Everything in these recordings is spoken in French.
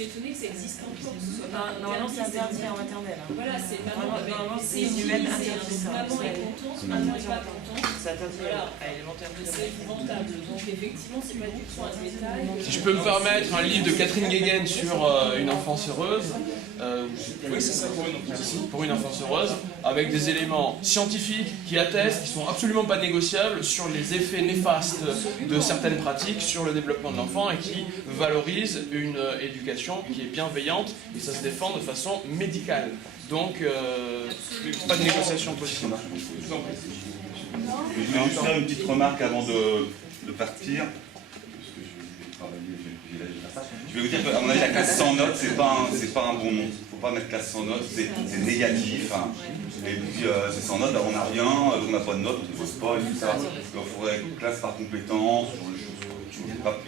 suis étonnée que ça existe encore. Normalement, c'est interdit en maternelle. Voilà, c'est maman, c'est manuel interdit ça. Maman est contente, maman n'est pas contente. C'est interdit à élémentaire. C'est épouvantable. Donc effectivement, c'est pas du tout un détail. Si je peux me permettre, un livre de Catherine Guéguen sur une enfance heureuse. Oui, c'est ça, pour une enfance heureuse, avec des éléments scientifiques qui attestent, qui sont absolument pas négociables, sur les effets néfastes de certaines pratiques sur le développement de l'enfant et qui valorisent une éducation qui est bienveillante et ça se défend de façon médicale. Donc, pas de négociation possible. Je vous en prie. Je vais juste faire une petite remarque avant de partir. Je vais vous dire qu'à mon avis, la classe sans notes, c'est pas un bon nom. Il ne faut pas mettre classe sans notes, c'est négatif. Hein. Et puis, c'est sans notes, on n'a rien, on n'a pas de notes, on ne pose pas, et tout ça. Donc, il faudrait classe par compétence,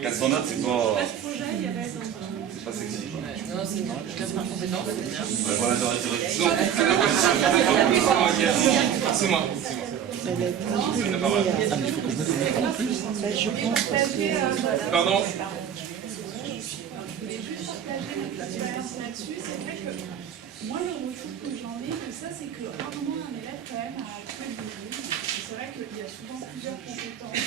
classe sans notes, c'est pas. C'est pas sexy. Non, c'est une classe par compétence, c'est bien. Voilà, C'est moi. Pardon. Là-dessus, c'est vrai que moi le retour que j'en ai de ça, c'est qu'à un moment un élève quand même a que du volume. C'est vrai qu'il y a souvent plusieurs compétences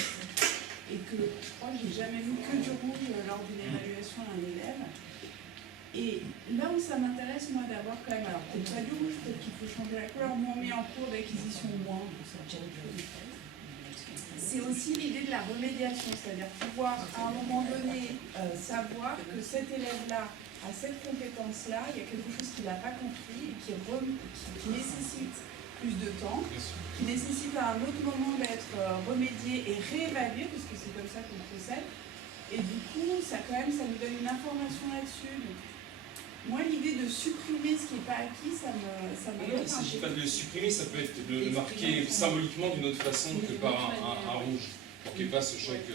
et que je crois que j'ai jamais vu que du rouge lors d'une évaluation d'un élève. Et là où ça m'intéresse moi d'avoir quand même, alors peut-être pas du rouge, peut-être qu'il faut changer la couleur, moins mis en cours d'acquisition moins, c'est aussi l'idée de la remédiation, c'est-à-dire pouvoir à un moment donné savoir que cet élève-là à cette compétence-là, il y a quelque chose qu'il n'a pas compris et qui nécessite plus de temps, qui nécessite à un autre moment d'être remédié et réévalué, parce que c'est comme ça qu'on procède. Et du coup, ça nous donne une information là-dessus. Donc, moi, l'idée de supprimer ce qui n'est pas acquis, ça me non, il ne s'agit pas de le supprimer, ça peut être de le marquer symboliquement d'une autre façon que par un rouge, pour qu'il passe chaque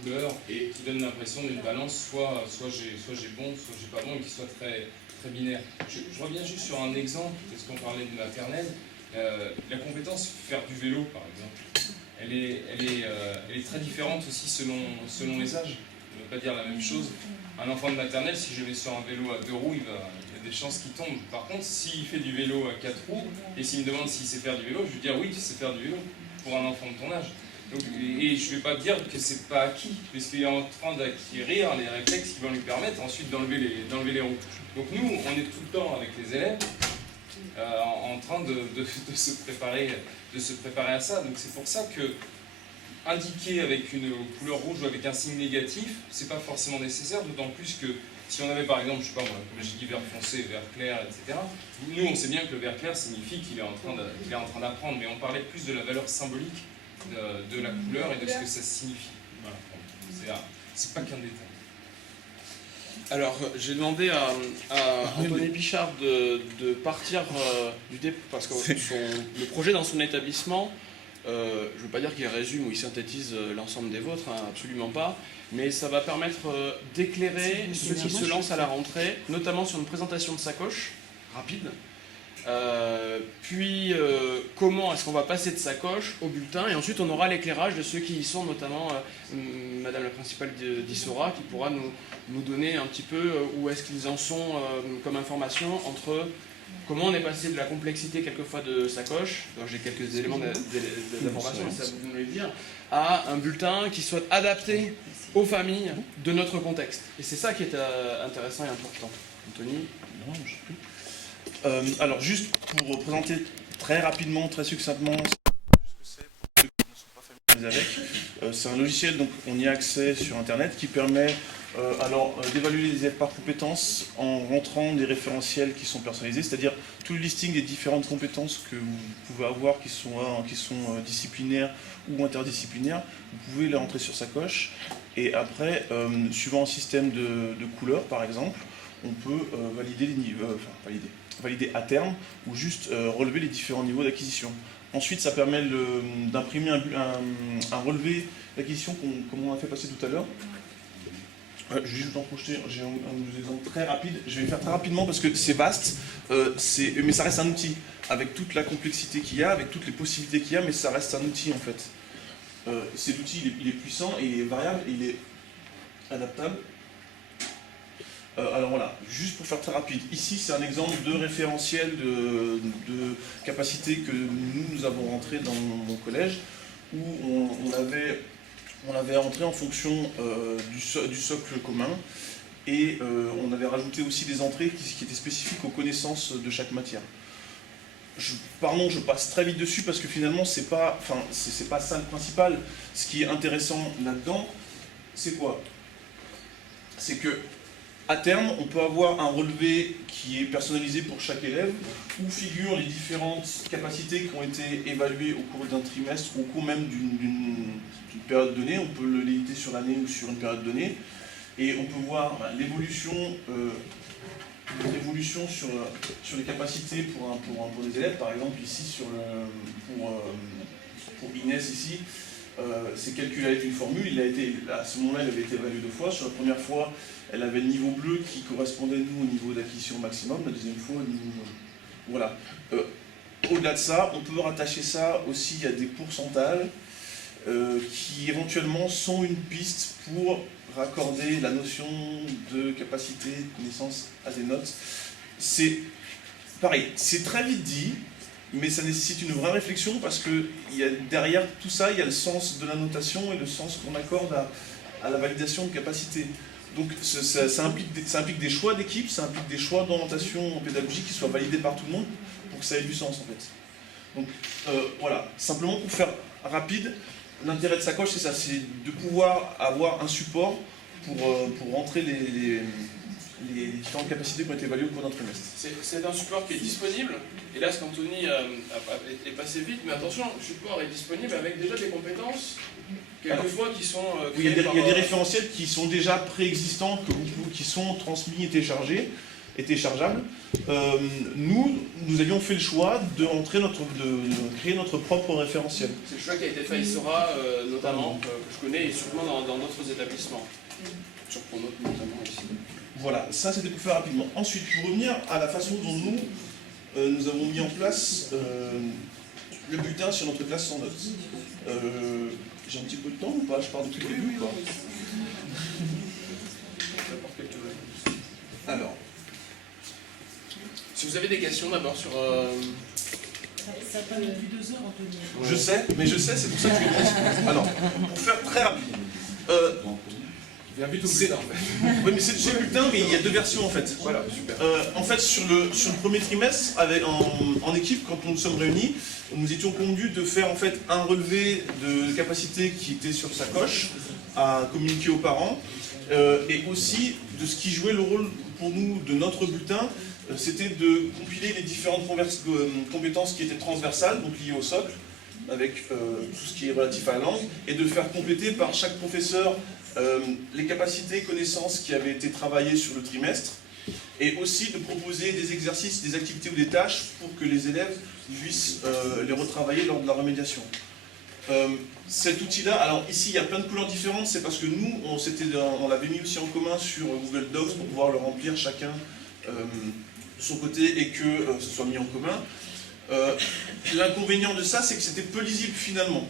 couleur et qui donne l'impression d'une balance, soit j'ai bon, soit j'ai pas bon, et qui soit très, très binaire. Je reviens juste sur un exemple, parce qu'on parlait de maternelle. La compétence faire du vélo, par exemple, elle est très différente aussi selon les âges. Je ne veux pas dire la même chose. Un enfant de maternelle, si je vais sur un vélo à 2 roues, il y a des chances qu'il tombe. Par contre, s'il fait du vélo à 4 roues, et s'il me demande s'il sait faire du vélo, je vais dire oui, tu sais faire du vélo, pour un enfant de ton âge. Donc, et je ne vais pas dire que c'est pas acquis, puisqu'il est en train d'acquérir les réflexes qui vont lui permettre ensuite d'enlever les roues. Donc nous, on est tout le temps avec les élèves en train de se préparer à ça. Donc c'est pour ça que indiquer avec une couleur rouge ou avec un signe négatif, c'est pas forcément nécessaire, d'autant plus que si on avait par exemple, je sais pas moi, comme j'ai dit vert foncé, vert clair, etc. Nous on sait bien que le vert clair signifie qu'il est en train d'apprendre, mais on parlait plus de la valeur symbolique de la couleur et de ce que ça signifie. Voilà. C'est pas qu'un détail. Alors, j'ai demandé à Anthony Bichard de partir du dépôt, parce que le projet dans son établissement, je ne veux pas dire qu'il résume ou il synthétise l'ensemble des vôtres, hein, absolument pas, mais ça va permettre d'éclairer ceux qui se lancent à la rentrée, notamment sur une présentation de sacoche rapide. Puis comment est-ce qu'on va passer de sacoche au bulletin, et ensuite on aura l'éclairage de ceux qui y sont, notamment Madame la principale d'Issora qui pourra nous donner un petit peu où est-ce qu'ils en sont comme information entre comment on est passé de la complexité quelquefois de sacoche, donc j'ai quelques éléments d'information, ça vous me le dire, à un bulletin qui soit adapté aux familles de notre contexte. Et c'est ça qui est intéressant et important. Anthony? Non, je sais plus. Alors juste pour présenter très rapidement, très succinctement ce que c'est pour ceux qui ne sont pas familiarisés avec. C'est un logiciel, donc on y a accès sur internet, qui permet d'évaluer les élèves par compétences en rentrant des référentiels qui sont personnalisés, c'est-à-dire tout le listing des différentes compétences que vous pouvez avoir qui sont disciplinaires ou interdisciplinaires. Vous pouvez les rentrer sur sacoche et après, suivant un système de couleurs par exemple, on peut valider à terme ou juste relever les différents niveaux d'acquisition. Ensuite, ça permet d'imprimer un relevé d'acquisition comme on a fait passer tout à l'heure. Je vais juste en projeter, j'ai un exemple très rapide. Je vais faire très rapidement parce que c'est vaste, mais ça reste un outil avec toute la complexité qu'il y a, avec toutes les possibilités qu'il y a, mais ça reste un outil en fait. Cet outil, il est puissant et il est variable et il est adaptable. Alors voilà, juste pour faire très rapide, ici c'est un exemple de référentiel de capacité que nous avons rentré dans mon collège, où on avait rentré en fonction du socle commun, et on avait rajouté aussi des entrées qui étaient spécifiques aux connaissances de chaque matière. Pardon, je passe très vite dessus parce que finalement c'est pas ça le principal. Ce qui est intéressant là-dedans, c'est quoi? C'est que à terme, on peut avoir un relevé qui est personnalisé pour chaque élève, où figurent les différentes capacités qui ont été évaluées au cours d'un trimestre, ou au cours même d'une période donnée. On peut l'éditer sur l'année ou sur une période donnée. Et on peut voir l'évolution sur les capacités pour des élèves. Par exemple, ici, pour Inès, ici, c'est calculé avec une formule. À ce moment-là, elle avait été évaluée 2 fois. Sur la première fois, elle avait le niveau bleu qui correspondait, nous, au niveau d'acquisition maximum. La deuxième fois, au niveau jaune. Voilà. Au-delà de ça, on peut rattacher ça aussi à des pourcentages qui, éventuellement, sont une piste pour raccorder la notion de capacité, de connaissance à des notes. C'est pareil, c'est très vite dit, mais ça nécessite une vraie réflexion parce que derrière tout ça, il y a le sens de la notation et le sens qu'on accorde à la validation de capacité. Donc ça implique des choix d'équipe, ça implique des choix d'orientation pédagogique qui soient validés par tout le monde pour que ça ait du sens en fait. Donc voilà, simplement pour faire rapide, l'intérêt de Sacoche c'est ça, c'est de pouvoir avoir un support pour rentrer les différentes capacités qui ont été évaluées au cours d'un trimestre. C'est un support qui est disponible, et là ce qu'Anthony est passé vite, mais attention, le support est disponible avec déjà des compétences, quelquefois qui sont oui, il y a des référentiels qui sont déjà préexistants, qui sont transmis et téléchargeables. Nous avions fait le choix de créer notre propre référentiel. C'est le choix qui a été fait à Isora, notamment, que je connais, et sûrement dans d'autres établissements. Sur Pronote notamment ici. Voilà, ça c'était pour faire rapidement. Ensuite, pour revenir à la façon dont nous avons mis en place le bulletin sur notre classe sans notes. J'ai un petit peu de temps ou pas? Je pars depuis le début ou pas? Alors. Si vous avez des questions d'abord sur... Ça t'a mis depuis 2 heures, Anthony. Je sais, c'est pour ça que je vais prendre. Alors, pour faire très rapide. Oui, mais c'est le bulletin, mais il y a 2 versions en fait. Voilà, super. En fait, sur le premier trimestre, en équipe, quand nous nous sommes réunis, nous étions convenus de faire en fait un relevé de capacité qui était sur Sacoche à communiquer aux parents, et aussi de ce qui jouait le rôle pour nous de notre bulletin, c'était de compiler les différentes compétences qui étaient transversales, donc liées au socle, avec tout ce qui est relatif à la langue, et de faire compléter par chaque professeur les capacités et connaissances qui avaient été travaillées sur le trimestre, et aussi de proposer des exercices, des activités ou des tâches pour que les élèves puissent les retravailler lors de la remédiation. Cet outil-là, alors ici il y a plein de couleurs différentes, c'est parce que nous, on l'avait mis aussi en commun sur Google Docs pour pouvoir le remplir chacun de son côté et que ce soit mis en commun. L'inconvénient de ça, c'est que c'était peu lisible finalement.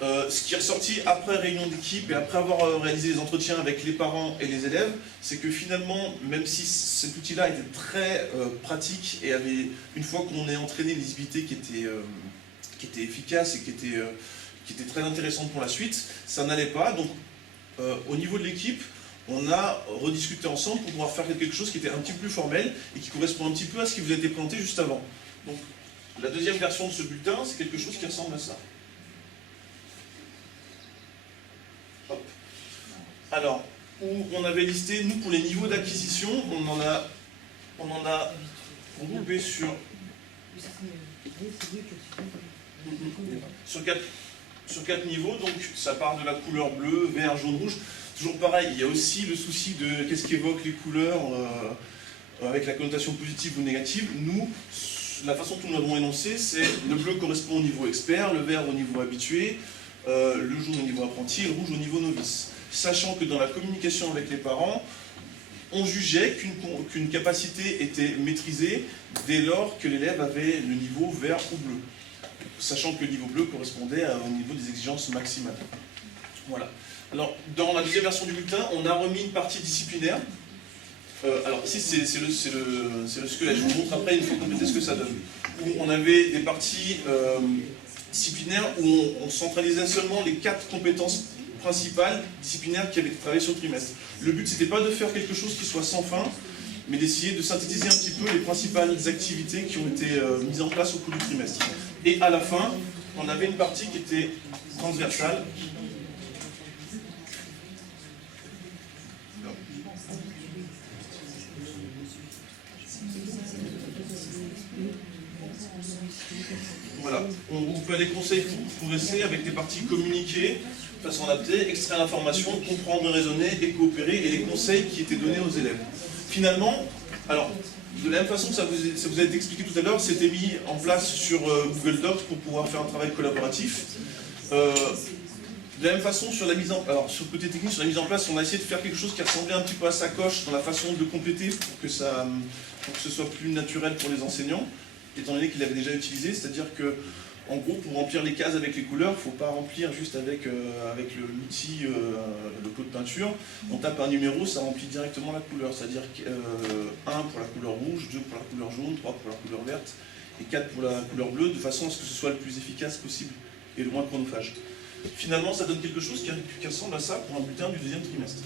Ce qui est ressorti après réunion d'équipe et après avoir réalisé les entretiens avec les parents et les élèves, c'est que finalement, même si cet outil-là était très pratique et avait, une fois qu'on est entraîné, une lisibilité qui était efficace et qui était très intéressante pour la suite, ça n'allait pas. Donc, au niveau de l'équipe, on a rediscuté ensemble pour pouvoir faire quelque chose qui était un petit peu plus formel et qui correspond un petit peu à ce qui vous a été présenté juste avant. Donc, la deuxième version de ce bulletin, c'est quelque chose qui ressemble à ça. Hop. Alors, où on avait listé, nous, pour les niveaux d'acquisition, on en a regroupé sur 4 niveaux, donc ça part de la couleur bleue, vert, jaune, rouge. Toujours pareil, il y a aussi le souci de qu'est-ce qu'évoquent les couleurs avec la connotation positive ou négative. Nous, la façon dont nous l'avons énoncé, c'est le bleu correspond au niveau expert, le vert au niveau habitué, le jaune au niveau apprenti et le rouge au niveau novice. Sachant que dans la communication avec les parents, on jugeait qu'une capacité était maîtrisée dès lors que l'élève avait le niveau vert ou bleu. Sachant que le niveau bleu correspondait au niveau des exigences maximales. Voilà. Alors, dans la deuxième version du bulletin, on a remis une partie disciplinaire Alors ici c'est le squelette, je vous montre après une fois complété ce que ça donne. Où on avait des parties disciplinaires où on centralisait seulement les 4 compétences principales disciplinaires qui avaient été travaillées sur le trimestre. Le but c'était pas de faire quelque chose qui soit sans fin, mais d'essayer de synthétiser un petit peu les principales activités qui ont été mises en place au cours du trimestre. Et à la fin, on avait une partie qui était transversale. Voilà, on vous fait des conseils pour progresser avec des parties communiquées, de façon adaptée, extraire l'information, comprendre, raisonner et coopérer, et les conseils qui étaient donnés aux élèves. Finalement, alors, de la même façon que ça vous a été expliqué tout à l'heure, c'était mis en place sur Google Docs pour pouvoir faire un travail collaboratif. De la même façon, sur la mise en, alors sur le côté technique, sur la mise en place, on a essayé de faire quelque chose qui ressemblait un petit peu à Sacoche dans la façon de le compléter pour que ce soit plus naturel pour les enseignants, étant donné qu'ils l'avaient déjà utilisé, c'est-à-dire que, en gros, pour remplir les cases avec les couleurs, il ne faut pas remplir juste avec l'outil, le pot de peinture. On tape un numéro, ça remplit directement la couleur, c'est-à-dire 1 pour la couleur rouge, 2 pour la couleur jaune, 3 pour la couleur verte, et 4 pour la couleur bleue, de façon à ce que ce soit le plus efficace possible et le moins chronophage. Finalement, ça donne quelque chose qui ressemble à ça pour un bulletin du deuxième trimestre.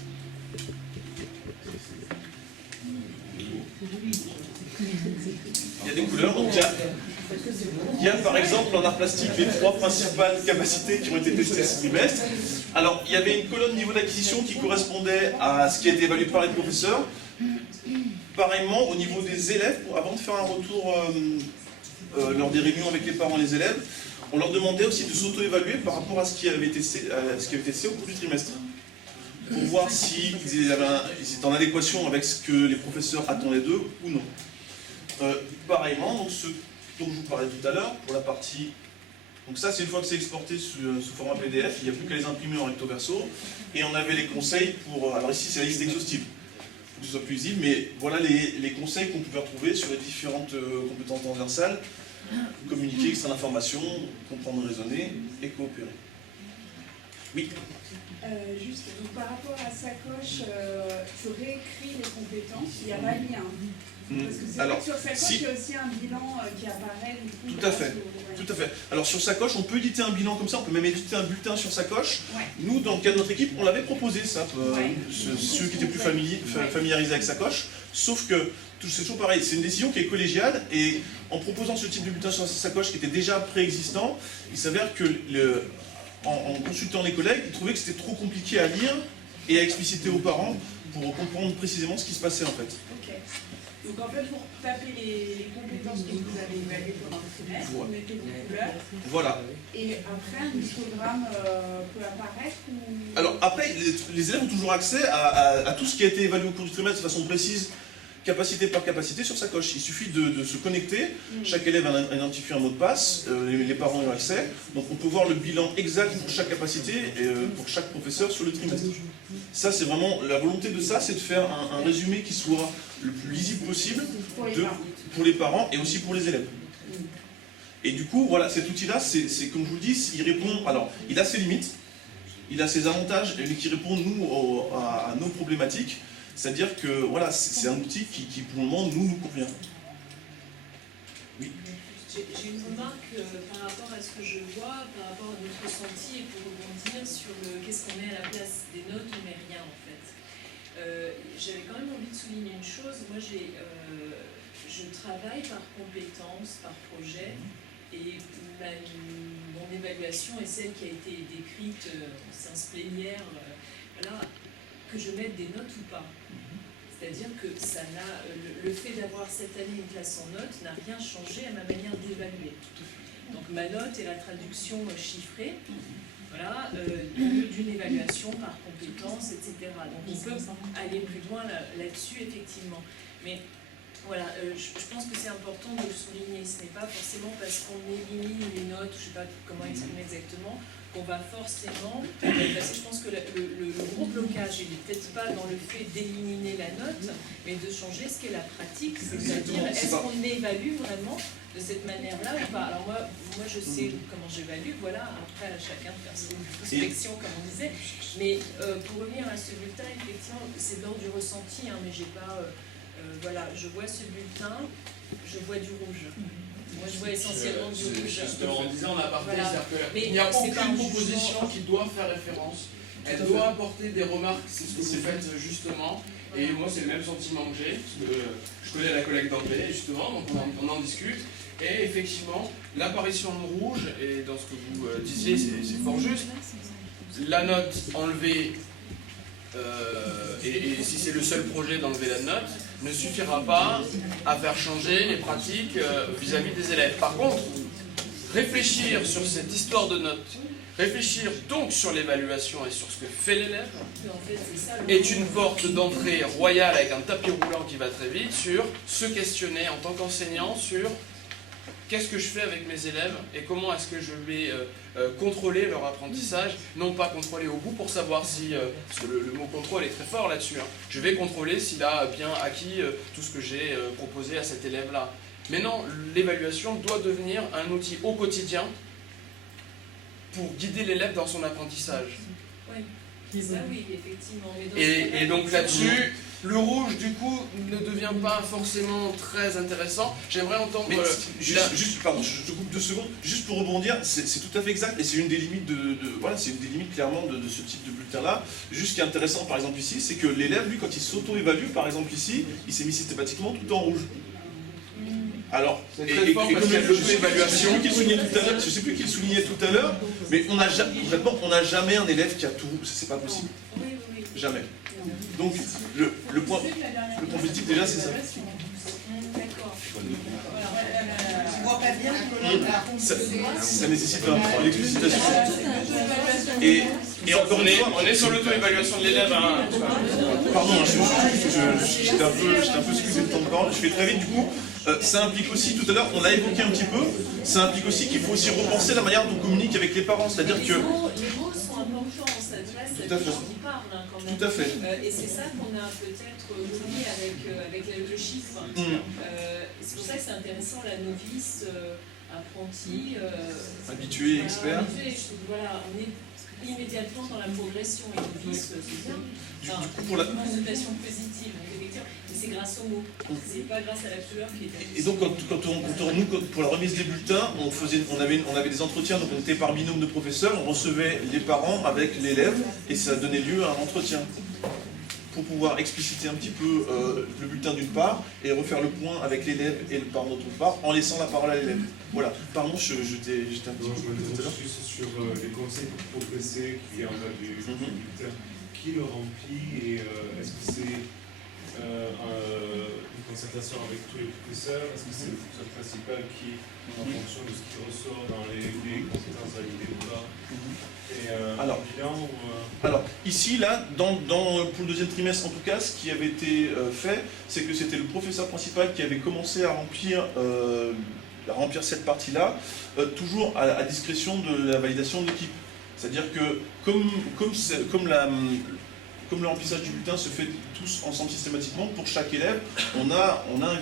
Il y a des couleurs, donc il y a par exemple en art plastique les 3 principales capacités qui ont été testées ce trimestre. Alors, il y avait une colonne niveau d'acquisition qui correspondait à ce qui a été évalué par les professeurs. Pareillement, au niveau des élèves, avant de faire un retour lors des réunions avec les parents et les élèves, on leur demandait aussi de s'auto-évaluer par rapport à ce qui avait été testé au cours du trimestre, pour voir s'ils étaient en adéquation avec ce que les professeurs attendaient d'eux ou non. Pareillement, donc ce dont je vous parlais tout à l'heure, pour la partie... Donc ça, c'est une fois que c'est exporté sous format PDF, il n'y a plus qu'à les imprimer en recto verso, et on avait les conseils pour... Alors ici, c'est la liste exhaustive, pour que ce soit plus visible, mais voilà les conseils qu'on pouvait retrouver sur les différentes compétences transversales: communiquer, extraire l'information, comprendre, raisonner et coopérer. Oui. Juste, donc, par rapport à Sacoche, tu réécris les compétences, il n'y a pas de lien. Parce que c'est vrai que sur Sacoche, il y a aussi un bilan qui apparaît. Du coup, tout à fait. Tout à fait. Alors sur Sacoche, on peut éditer un bilan comme ça, on peut même éditer un bulletin sur Sacoche. Ouais. Nous, dans le cadre de notre équipe, on l'avait proposé ça, ceux qui étaient plus familiarisés avec Sacoche, sauf que c'est toujours pareil, c'est une décision qui est collégiale, et en proposant ce type de bulletin sur Sacoche qui était déjà préexistant, il s'avère que en consultant les collègues, ils trouvaient que c'était trop compliqué à lire et à expliciter aux parents pour comprendre précisément ce qui se passait en fait. Okay. Donc en fait, pour taper les compétences que vous avez évaluées pendant le trimestre, vous mettez vos couleurs. Voilà. Et après, un histogramme peut apparaître ou... Alors après, les élèves ont toujours accès à tout ce qui a été évalué au cours du trimestre de façon précise, capacité par capacité sur Sacoche. Il suffit de se connecter, chaque élève a identifié un mot de passe, les parents ont accès, donc on peut voir le bilan exact pour chaque capacité et pour chaque professeur sur le trimestre. Ça, c'est vraiment, la volonté de ça, c'est de faire un résumé qui soit le plus lisible possible pour les parents et aussi pour les élèves. Et du coup, voilà, cet outil-là, c'est comme je vous le dis, il répond, alors, il a ses limites, il a ses avantages, mais qui répond, nous, à nos problématiques. C'est-à-dire que voilà, c'est un outil qui pour le moment nous convient. Oui. J'ai une remarque par rapport à ce que je vois, par rapport à notre ressenti, et pour rebondir sur qu'est-ce qu'on met à la place des notes, on met rien en fait. J'avais quand même envie de souligner une chose, moi je travaille par compétence, par projet, et mon évaluation est celle qui a été décrite en séance plénière, voilà, que je mette des notes ou pas. C'est-à-dire que le fait d'avoir cette année une classe en notes n'a rien changé à ma manière d'évaluer. Donc ma note est la traduction chiffrée, voilà, d'une évaluation par compétence, etc. Donc on peut aller plus loin là-dessus, effectivement. Mais voilà, je pense que c'est important de le souligner. Ce n'est pas forcément parce qu'on élimine les notes, je ne sais pas comment exprimer exactement, qu'on va forcément, parce que je pense que le gros blocage, il n'est peut-être pas dans le fait d'éliminer la note, mais de changer ce qu'est la pratique, c'est-à-dire est-ce qu'on évalue vraiment de cette manière-là ou pas. Alors moi je sais comment j'évalue, voilà, après à chacun de faire son inspection comme on disait, mais pour revenir à ce bulletin, effectivement, c'est de l'ordre du ressenti, hein, mais j'ai pas, voilà, je vois ce bulletin, je vois du rouge. Moi, je vois essentiellement du rouge. Justement, en disant en aparté, Voilà. c'est-à-dire Mais qu'il n'y a c'est pas un aucune proposition jugement. qui doit faire référence. Elle doit apporter des remarques, c'est ce que vous faites justement. Et moi, c'est le même sentiment que j'ai, parce que je connais la collègue d'anglais, justement, donc on en discute. Et effectivement, l'apparition de rouge, et dans ce que vous disiez, c'est fort juste, la note enlevée, et si c'est le seul projet d'enlever la note, ne suffira pas à faire changer les pratiques vis-à-vis des élèves. Par contre, réfléchir sur cette histoire de notes, réfléchir donc sur l'évaluation et sur ce que fait l'élève, En fait, c'est ça, le est une porte d'entrée royale avec un tapis roulant qui va très vite sur se questionner en tant qu'enseignant sur qu'est-ce que je fais avec mes élèves et comment est-ce que je vais contrôler leur apprentissage, non pas contrôler au bout pour savoir si, parce que le mot contrôle est très fort là-dessus, hein. Je vais contrôler s'il a bien acquis tout ce que j'ai proposé à cet élève-là. Mais non, l'évaluation doit devenir un outil au quotidien pour guider l'élève dans son apprentissage. Oui, ça oui, effectivement. Mais dans ce cas-là, Et donc là-dessus, le rouge, du coup, ne devient pas forcément très intéressant. J'aimerais entendre... Mais pardon, je te coupe 2 secondes. Juste pour rebondir, c'est tout à fait exact. Et c'est une des limites voilà, c'est une des limites clairement de ce type de bulletin-là. Juste ce qui est intéressant, par exemple, ici, c'est que l'élève, lui, quand il s'auto-évalue, par exemple, ici, il s'est mis systématiquement tout en rouge. Alors, c'est très fort parce qu'il y a l'auto-évaluation. Je sais plus qui le soulignait tout à l'heure, mais on n'a jamais un élève qui a tout. C'est pas possible. Oui, oui, oui. Jamais. Donc, le point positif, déjà, c'est ça. D'accord. Je vois pas bien Ça nécessite une explicitation. Et encore une fois, on est sur l'auto-évaluation de l'élève. Hein. Pardon, j'étais un peu excusé de temps de parole, je fais très vite du coup. Ça implique aussi, tout à l'heure, on l'a évoqué un petit peu, ça implique aussi qu'il faut aussi repenser la manière dont on communique avec les parents, c'est-à-dire que... Les mots sont importants, on s'adresse à des gens qui parlent hein, quand même. Tout à fait. Et c'est ça qu'on a peut-être oublié avec le chiffre. C'est pour ça que c'est intéressant, la novice, apprenti... habitué, expert. Habitué, voilà, on est immédiatement dans la progression et novice, c'est bien. Enfin, pour la notation positive, donc effectivement, mais c'est grâce aux mots, c'est pas grâce à la couleur qui est... Et donc, pour la remise des bulletins, on avait des entretiens, donc on était par binôme de professeurs, on recevait les parents avec l'élève, et ça donnait lieu à un entretien. Pour pouvoir expliciter un petit peu le bulletin d'une part, et refaire le point avec l'élève et le parent d'autre part, en laissant la parole à l'élève. Voilà. Pardon, j'étais un petit peu tout à l'heure. Sur les conseils pour progresser qui est en bas du bulletin. Qui le remplit et est-ce que c'est une concertation avec tous les professeurs? Est-ce que c'est le professeur principal qui, en fonction de ce qui ressort dans les compétences validées ou pas, et alors, ici, là, pour le deuxième trimestre, en tout cas, ce qui avait été fait, c'est que c'était le professeur principal qui avait commencé à remplir cette partie-là, toujours à discrétion de la validation de l'équipe. C'est-à-dire que, comme le remplissage du bulletin se fait tous ensemble systématiquement, pour chaque élève, on a un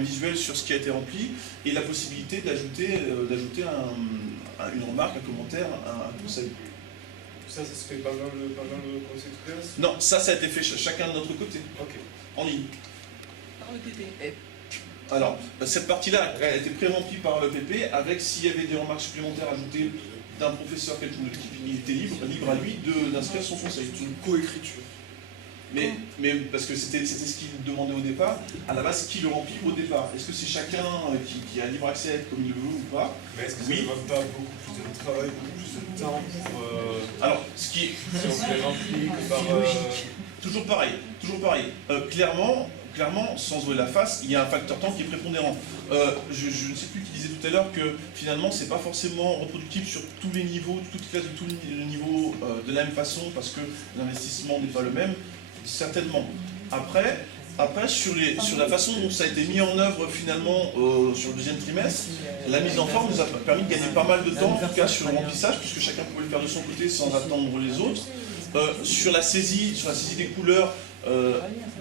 visuel sur ce qui a été rempli et la possibilité d'ajouter une remarque, un commentaire, un conseil. ça se fait pendant le conseil de classe? Non, ça a été fait chacun de notre côté, en ligne. Par le PP. Alors, cette partie-là a été pré-remplie par le PP, avec s'il y avait des remarques supplémentaires ajoutées d'un professeur quelconque de l'équipe, il était libre à lui d'inscrire son conseil. C'est une coécriture. Mais parce que c'était ce qu'il demandait au départ, à la base, qui le remplit au départ? Est-ce que c'est chacun qui a libre accès à être comme il le veut ou pas? Mais est-ce que ça ne demande pas beaucoup plus de travail, beaucoup plus de temps pour... Alors, ce qui est... Si on se les remplit que par... Toujours pareil. Clairement, sans jouer la face, il y a un facteur temps qui est prépondérant. Je ne sais plus qui disait tout à l'heure que finalement, c'est pas forcément reproductible sur tous les niveaux, toutes les classes de tous les niveaux de la même façon, parce que l'investissement n'est pas le même. Certainement. Après, Après, sur la façon dont ça a été mis en œuvre finalement sur le deuxième trimestre, la mise en forme nous a permis de gagner pas mal de temps, en tout cas sur le remplissage, puisque chacun pouvait le faire de son côté sans attendre les autres. Sur la saisie des couleurs,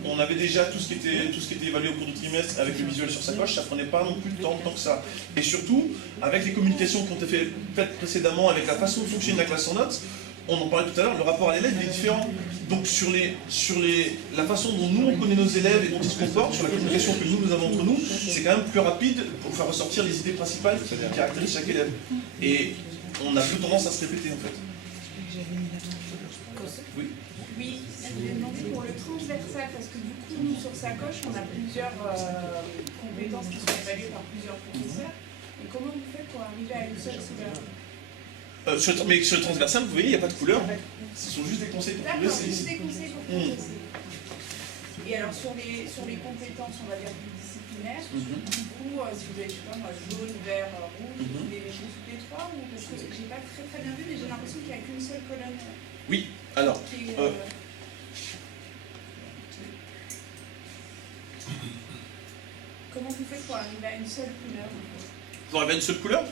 on avait déjà tout ce qui était évalué au cours du trimestre avec le visuel sur sacoche, ça prenait pas non plus tant de temps que ça. Et surtout, avec les communications qui ont été faites précédemment, avec la façon de fonctionner de la classe en notes, on en parlait tout à l'heure, le rapport à l'élève est différent. Donc la façon dont nous on connaît nos élèves et dont ils se comportent, sur la communication que nous avons entre nous, c'est quand même plus rapide pour faire ressortir les idées principales qui caractérisent chaque élève. Et on a plus tendance à se répéter en fait. Oui. Oui, je voulais demander pour le transversal, parce que du coup, nous, sur Sacoche, on a plusieurs compétences qui sont évaluées par plusieurs professeurs. Et comment vous faites pour arriver à une seule couleur? Mais sur le transversal, vous voyez, il n'y a pas de couleur. Ce sont juste des conseils pour D'accord, progresser juste ici. des conseils pour progresser. Et alors, sur les compétences, on va dire plus disciplinaires, du coup, si vous avez, je sais pas moi, jaune, vert, rouge, vous voulez les choses toutes les trois, ou parce que j'ai pas très bien vu, mais j'ai l'impression qu'il n'y a qu'une seule colonne. Oui, alors. Qui est, comment vous faites pour arriver à une seule couleur? Vous arrivez à une seule couleur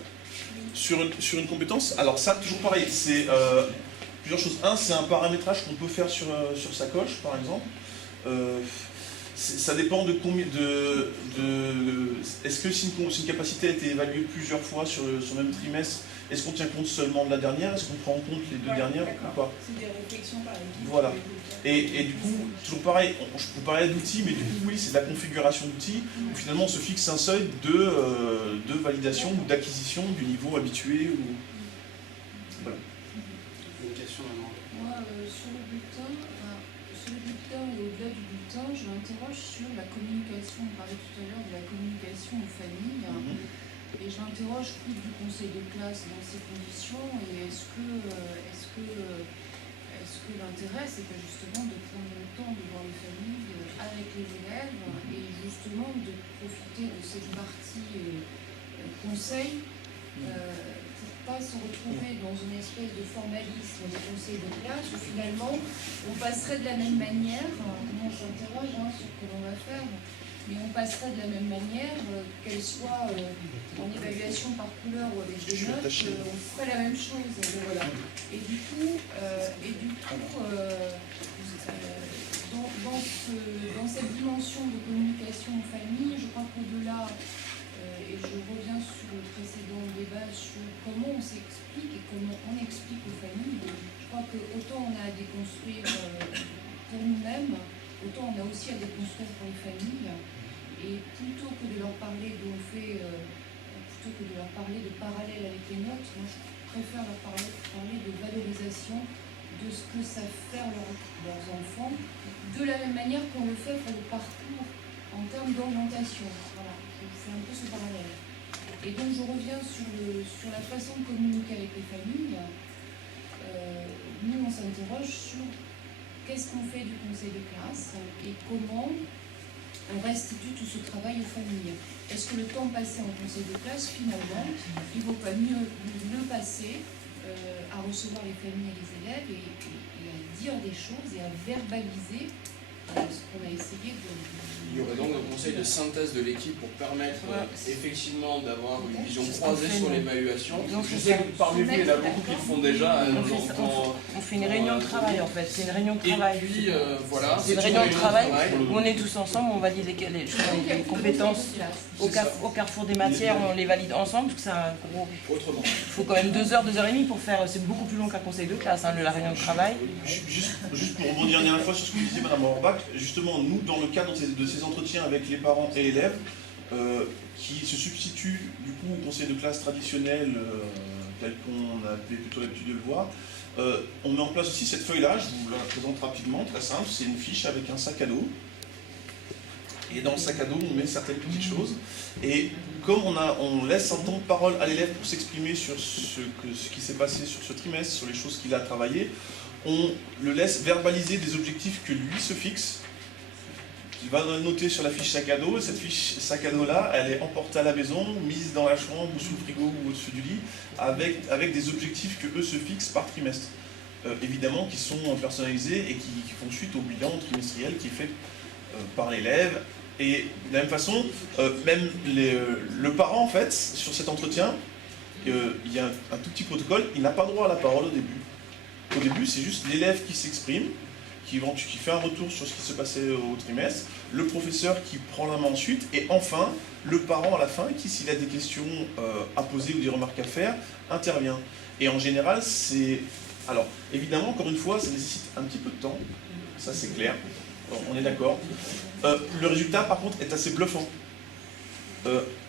sur une compétence? Alors ça, toujours pareil, c'est plusieurs choses. Un, c'est un paramétrage qu'on peut faire sur sacoche, par exemple. Ça dépend de combien est-ce que si une capacité a été évaluée plusieurs fois sur le même trimestre, est-ce qu'on tient compte seulement de la dernière? Est-ce qu'on prend en compte les deux dernières ou pas? C'est des réflexions par équipe. Voilà. Et du coup, toujours pareil, je peux parler d'outils, mais du coup, oui, c'est de la configuration d'outils, où finalement on se fixe un seuil de validation ou d'acquisition du niveau habitué. Voilà. Une question maintenant. Moi, sur le bulletin et au-delà du bulletin, je m'interroge sur la communication. On parlait tout à l'heure de la communication aux familles. Et je m'interroge plus du conseil de classe dans ces conditions. Et est-ce que l'intérêt, c'est pas justement de prendre le temps de voir les familles avec les élèves et justement de profiter de cette partie conseil pour pas se retrouver dans une espèce de formalisme des conseils de classe où finalement on passerait de la même manière, on s'interroge sur ce que l'on va faire, mais on passerait de la même manière, qu'elle soit en évaluation par couleur ou avec des notes, on ferait la même chose. Voilà. Et du coup, dans cette dimension de communication aux familles, je crois qu'au-delà, et je reviens sur le précédent débat sur comment on s'explique et comment on explique aux familles, je crois que autant on a à déconstruire pour nous-mêmes, autant on a aussi à déconstruire pour les familles. Et plutôt que de leur parler de parallèle avec les notes, moi je préfère leur parler de valorisation de ce que savent faire leurs enfants, de la même manière qu'on le fait pour le parcours en termes d'orientation. Voilà, c'est un peu ce parallèle. Et donc je reviens sur la façon de communiquer avec les familles. Nous on s'interroge sur qu'est-ce qu'on fait du conseil de classe et comment on restitue tout ce travail aux familles. Est-ce que le temps passé en conseil de classe, finalement, il ne vaut pas mieux le passer à recevoir les familles et les élèves et à dire des choses et à verbaliser ce qu'on a essayé de... Il y aurait donc un conseil de synthèse de l'équipe pour permettre effectivement d'avoir une vision croisée sur l'évaluation. Je sais que parmi vous, il y en a beaucoup qui le font déjà. On fait une réunion de travail en fait, c'est une réunion de travail. Et puis voilà, c'est une réunion de travail où on est tous ensemble, on valide les compétences au carrefour des matières, on les valide ensemble, parce que c'est un gros... Autrement. Il faut quand même 2 heures, 2 heures et demie pour faire, c'est beaucoup plus long qu'un conseil de classe, la réunion de travail. Juste pour rebondir une dernière fois sur ce que disait Mme Orbach, justement, nous, dans le cadre de ces entretiens avec les parents et élèves, qui se substituent du coup au conseil de classe traditionnel, tel qu'on a plutôt l'habitude de le voir, on met en place aussi cette feuille-là, je vous la présente rapidement, très simple, c'est une fiche avec un sac à dos. Et dans le sac à dos, on met certaines petites choses. Et comme on laisse un temps de parole à l'élève pour s'exprimer sur ce qui s'est passé sur ce trimestre, sur les choses qu'il a travaillées, on le laisse verbaliser des objectifs que lui se fixe. Il va noter sur la fiche sac à dos, et cette fiche sac à dos-là, elle est emportée à la maison, mise dans la chambre, ou sous le frigo, ou au-dessus du lit, avec des objectifs que eux se fixent par trimestre. Évidemment, qui sont personnalisés et qui font suite au bilan trimestriel qui est fait par l'élève. Et de la même façon, même le parent, en fait, sur cet entretien, il y a un tout petit protocole, il n'a pas droit à la parole au début. Au début, c'est juste l'élève qui s'exprime, qui fait un retour sur ce qui se passait au trimestre, le professeur qui prend la main ensuite, et enfin, le parent à la fin, qui, s'il a des questions à poser ou des remarques à faire, intervient. Et en général, c'est... Alors, évidemment, encore une fois, ça nécessite un petit peu de temps, ça c'est clair, on est d'accord. Le résultat, par contre, est assez bluffant.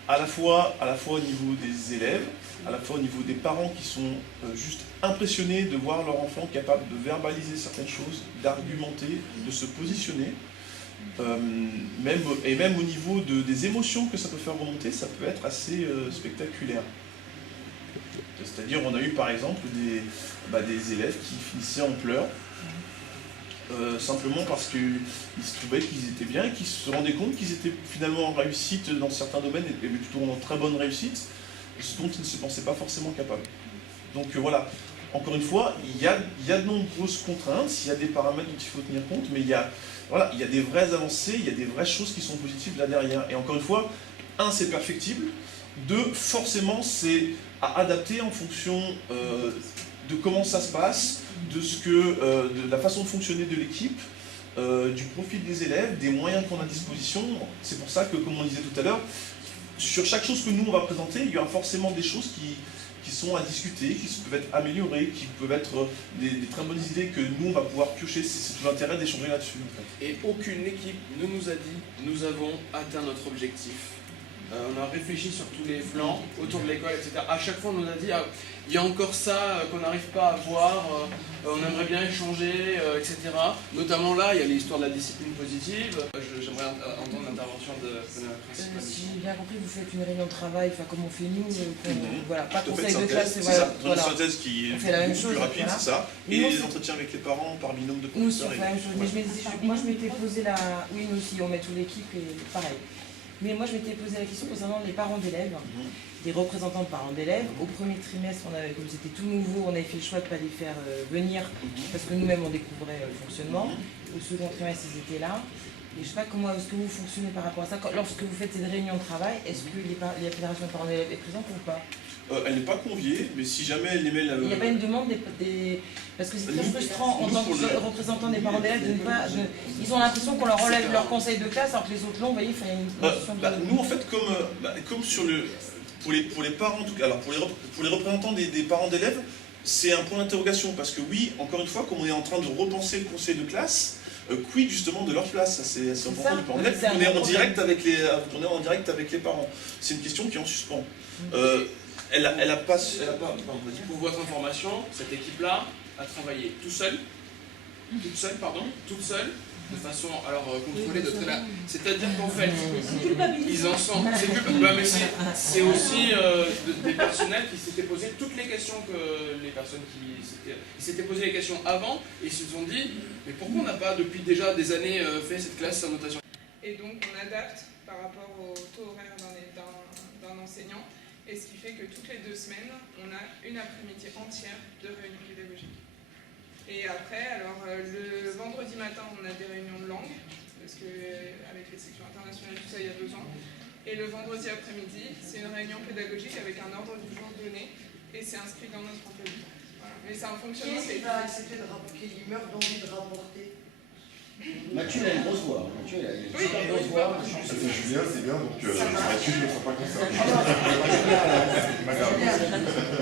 À la fois au niveau des élèves, à la fois au niveau des parents qui sont juste impressionnés de voir leur enfant capable de verbaliser certaines choses, d'argumenter, de se positionner. Même au niveau des émotions que ça peut faire remonter, ça peut être assez spectaculaire. C'est-à-dire, on a eu par exemple des élèves qui finissaient en pleurs, simplement parce qu'ils se trouvaient qu'ils étaient bien et qu'ils se rendaient compte qu'ils étaient finalement en réussite dans certains domaines, et plutôt en très bonne réussite, ce dont ils ne se pensaient pas forcément capables. Donc voilà, encore une fois, il y a de nombreuses contraintes, il y a des paramètres dont il faut tenir compte, mais il y a des vraies avancées, il y a des vraies choses qui sont positives là derrière. Et encore une fois, c'est perfectible, forcément, c'est à adapter en fonction de comment ça se passe, de la façon de fonctionner de l'équipe, du profil des élèves, des moyens qu'on a à disposition. C'est pour ça que, comme on disait tout à l'heure, sur chaque chose que nous on va présenter, il y aura forcément des choses qui sont à discuter, qui peuvent être améliorées, qui peuvent être des très bonnes idées que nous on va pouvoir piocher. C'est tout l'intérêt d'échanger là-dessus. En fait. Et aucune équipe ne nous a dit nous avons atteint notre objectif. On a réfléchi sur tous les flancs, autour de l'école, etc. À chaque fois, on nous a dit il y a encore ça qu'on n'arrive pas à voir, on aimerait bien échanger, etc. Notamment là, il y a l'histoire de la discipline positive. J'aimerais entendre l'intervention de la principale. Si j'ai bien compris, vous faites une réunion de travail, comme on fait nous, voilà, pas de conseil conseil de classe, c'est voilà. ça. Une synthèse qui est la même beaucoup chose, plus rapide, voilà. c'est ça. Et les entretiens avec les parents par binôme de Nous aussi, professeurs. on fait la même chose. Mais moi, je m'étais posé la... Oui, nous aussi, on met toute l'équipe et pareil. Mais moi, je m'étais posé la question concernant les parents d'élèves, des représentants de parents d'élèves. Au premier trimestre, comme c'était tout nouveau, on avait fait le choix de ne pas les faire venir parce que nous-mêmes, on découvrait le fonctionnement. Au second trimestre, ils étaient là. Et je ne sais pas comment est-ce que vous fonctionnez par rapport à ça. Lorsque vous faites cette réunion de travail, est-ce que la fédération de parents d'élèves est présente ou pas? Elle n'est pas conviée, mais si jamais elle émet la... Il n'y a pas une demande des... Parce que c'est très frustrant en tant que représentant des parents d'élèves de ne pas... Ils ont l'impression qu'on leur relève leur conseil de classe alors que les autres l'ont, vous voyez, il y a une question de... Nous, en fait, comme sur le... Pour les parents, en tout cas, alors pour les représentants des parents d'élèves, c'est un point d'interrogation, parce que oui, encore une fois, comme on est en train de repenser le conseil de classe, quid justement de leur place, ça c'est important du parent d'élèves, on est en direct avec les parents. C'est une question qui est en suspens. Elle a pas... Pour votre information, cette équipe-là a travaillé toute seule, de façon contrôlée de très là. C'est-à-dire qu'en fait, ils en sont. C'est aussi des personnels qui s'étaient posé toutes les questions que les personnes qui s'étaient posé les questions avant et se sont dit mais pourquoi on n'a pas depuis déjà des années fait cette classe sans notation? Et donc on adapte par rapport au taux horaire d'un enseignant. Et ce qui fait que toutes les 2 semaines, on a une après-midi entière de réunions pédagogiques. Et après, le vendredi matin, on a des réunions de langue, parce qu'avec les sections internationales, tout ça, il y a besoin. Et le vendredi après-midi, c'est une réunion pédagogique avec un ordre du jour donné, et c'est inscrit dans notre emploi du temps. Voilà. Mais c'est un fonctionnement... Qui va accepter de rapporter, qui meurt d'envie de rapporter? Mathieu, il a une grosse voix. Mathieu, il a une super grosse voix. C'est Julien, c'est bien, donc Mathieu, je ne me sens pas concerné.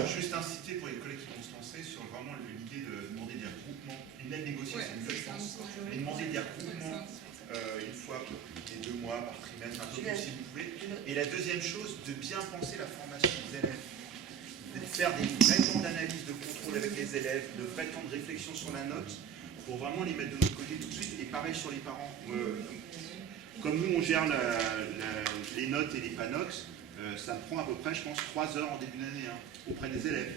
Juste inciter pour les collègues qui vont se lancer sur vraiment l'idée de demander des regroupements, une aide négociée, c'est une bonne chance, et demander des regroupements une fois les 2 mois par trimestre, un peu plus si vous pouvez. Et la deuxième chose, de bien penser la formation des élèves, de faire des vrais temps d'analyse, de contrôle avec les élèves, de vrais temps de réflexion sur la note, pour vraiment les mettre de notre côté tout de suite, et pareil sur les parents. Comme nous, on gère les notes et les pas notes, ça me prend à peu près, je pense, 3 heures en début d'année auprès des élèves.